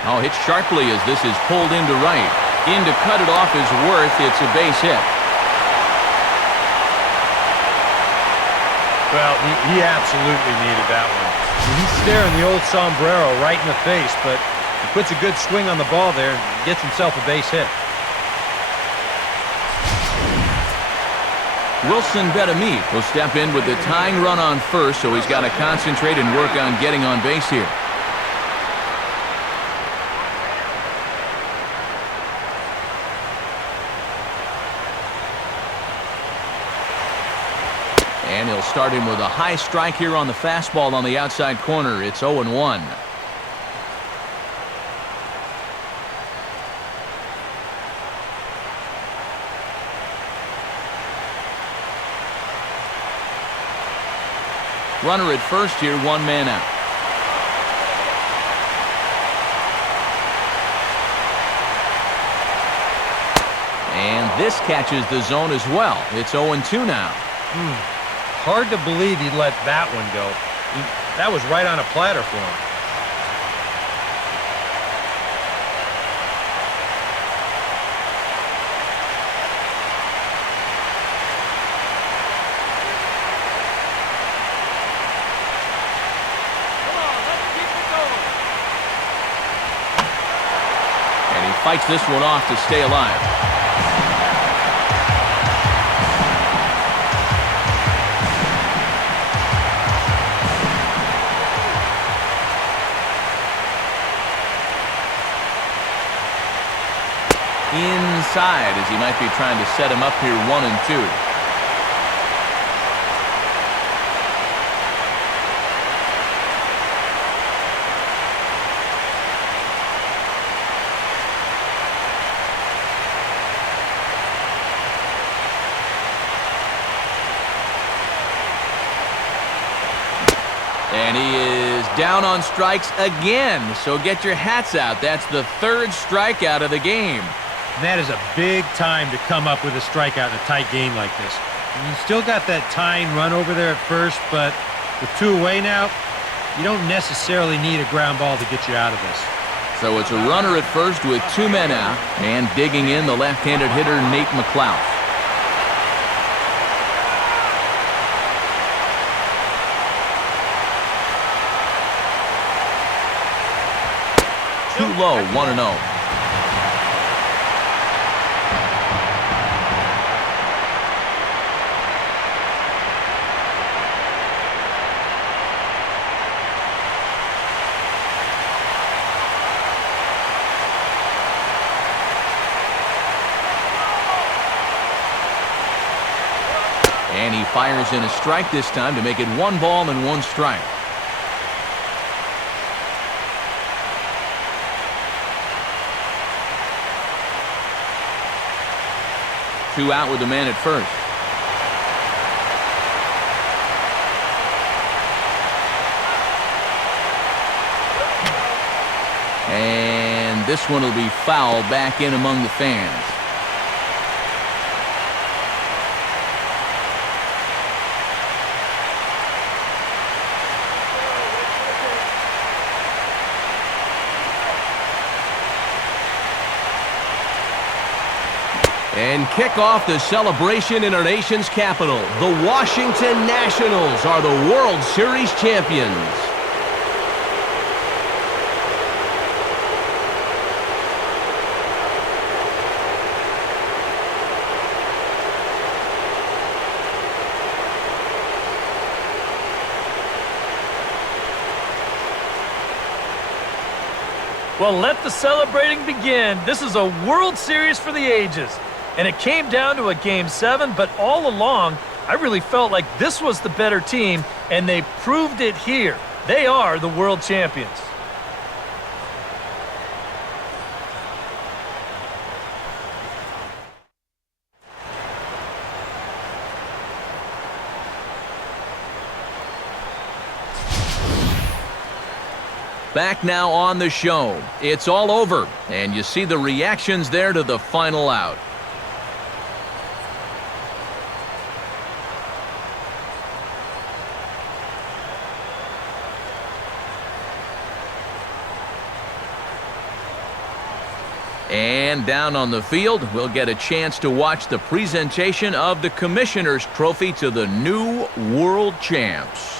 Oh, hit sharply as this is pulled into right. In to cut it off is Worth. It's a base hit. Well, he absolutely needed that one. He's staring the old sombrero right in the face, but he puts a good swing on the ball there and gets himself a base hit. Wilson Betemit will step in with the tying run on first, so he's got to concentrate and work on getting on base here. And he'll start him with a high strike here on the fastball on the outside corner. It's 0-1. Runner at first here, 1 man out. And this catches the zone as well. It's 0-2 now. Hard to believe he let that one go. That was right on a platter for him. Fights this one off to stay alive. Inside as he might be trying to set him up here 1-2. And he is down on strikes again, so get your hats out. That's the third strikeout of the game. And that is a big time to come up with a strikeout in a tight game like this. And you still got that tying run over there at first, but with 2 away now, you don't necessarily need a ground ball to get you out of this. So it's a runner at first with 2 men out, and digging in the left-handed hitter Nate McLeod. Too low, 1-0. And he fires in a strike this time to make it 1 ball and 1 strike. Two out with the man at first. And this one will be foul back in among the fans. And kick off the celebration in our nation's capital. The Washington Nationals are the World Series champions. Well, let the celebrating begin. This is a World Series for the ages. And it came down to a Game 7, but all along, I really felt like this was the better team, and they proved it here. They are the world champions. Back now on the show. It's all over, and you see the reactions there to the final out. And down on the field, we'll get a chance to watch the presentation of the Commissioner's Trophy to the new world champs.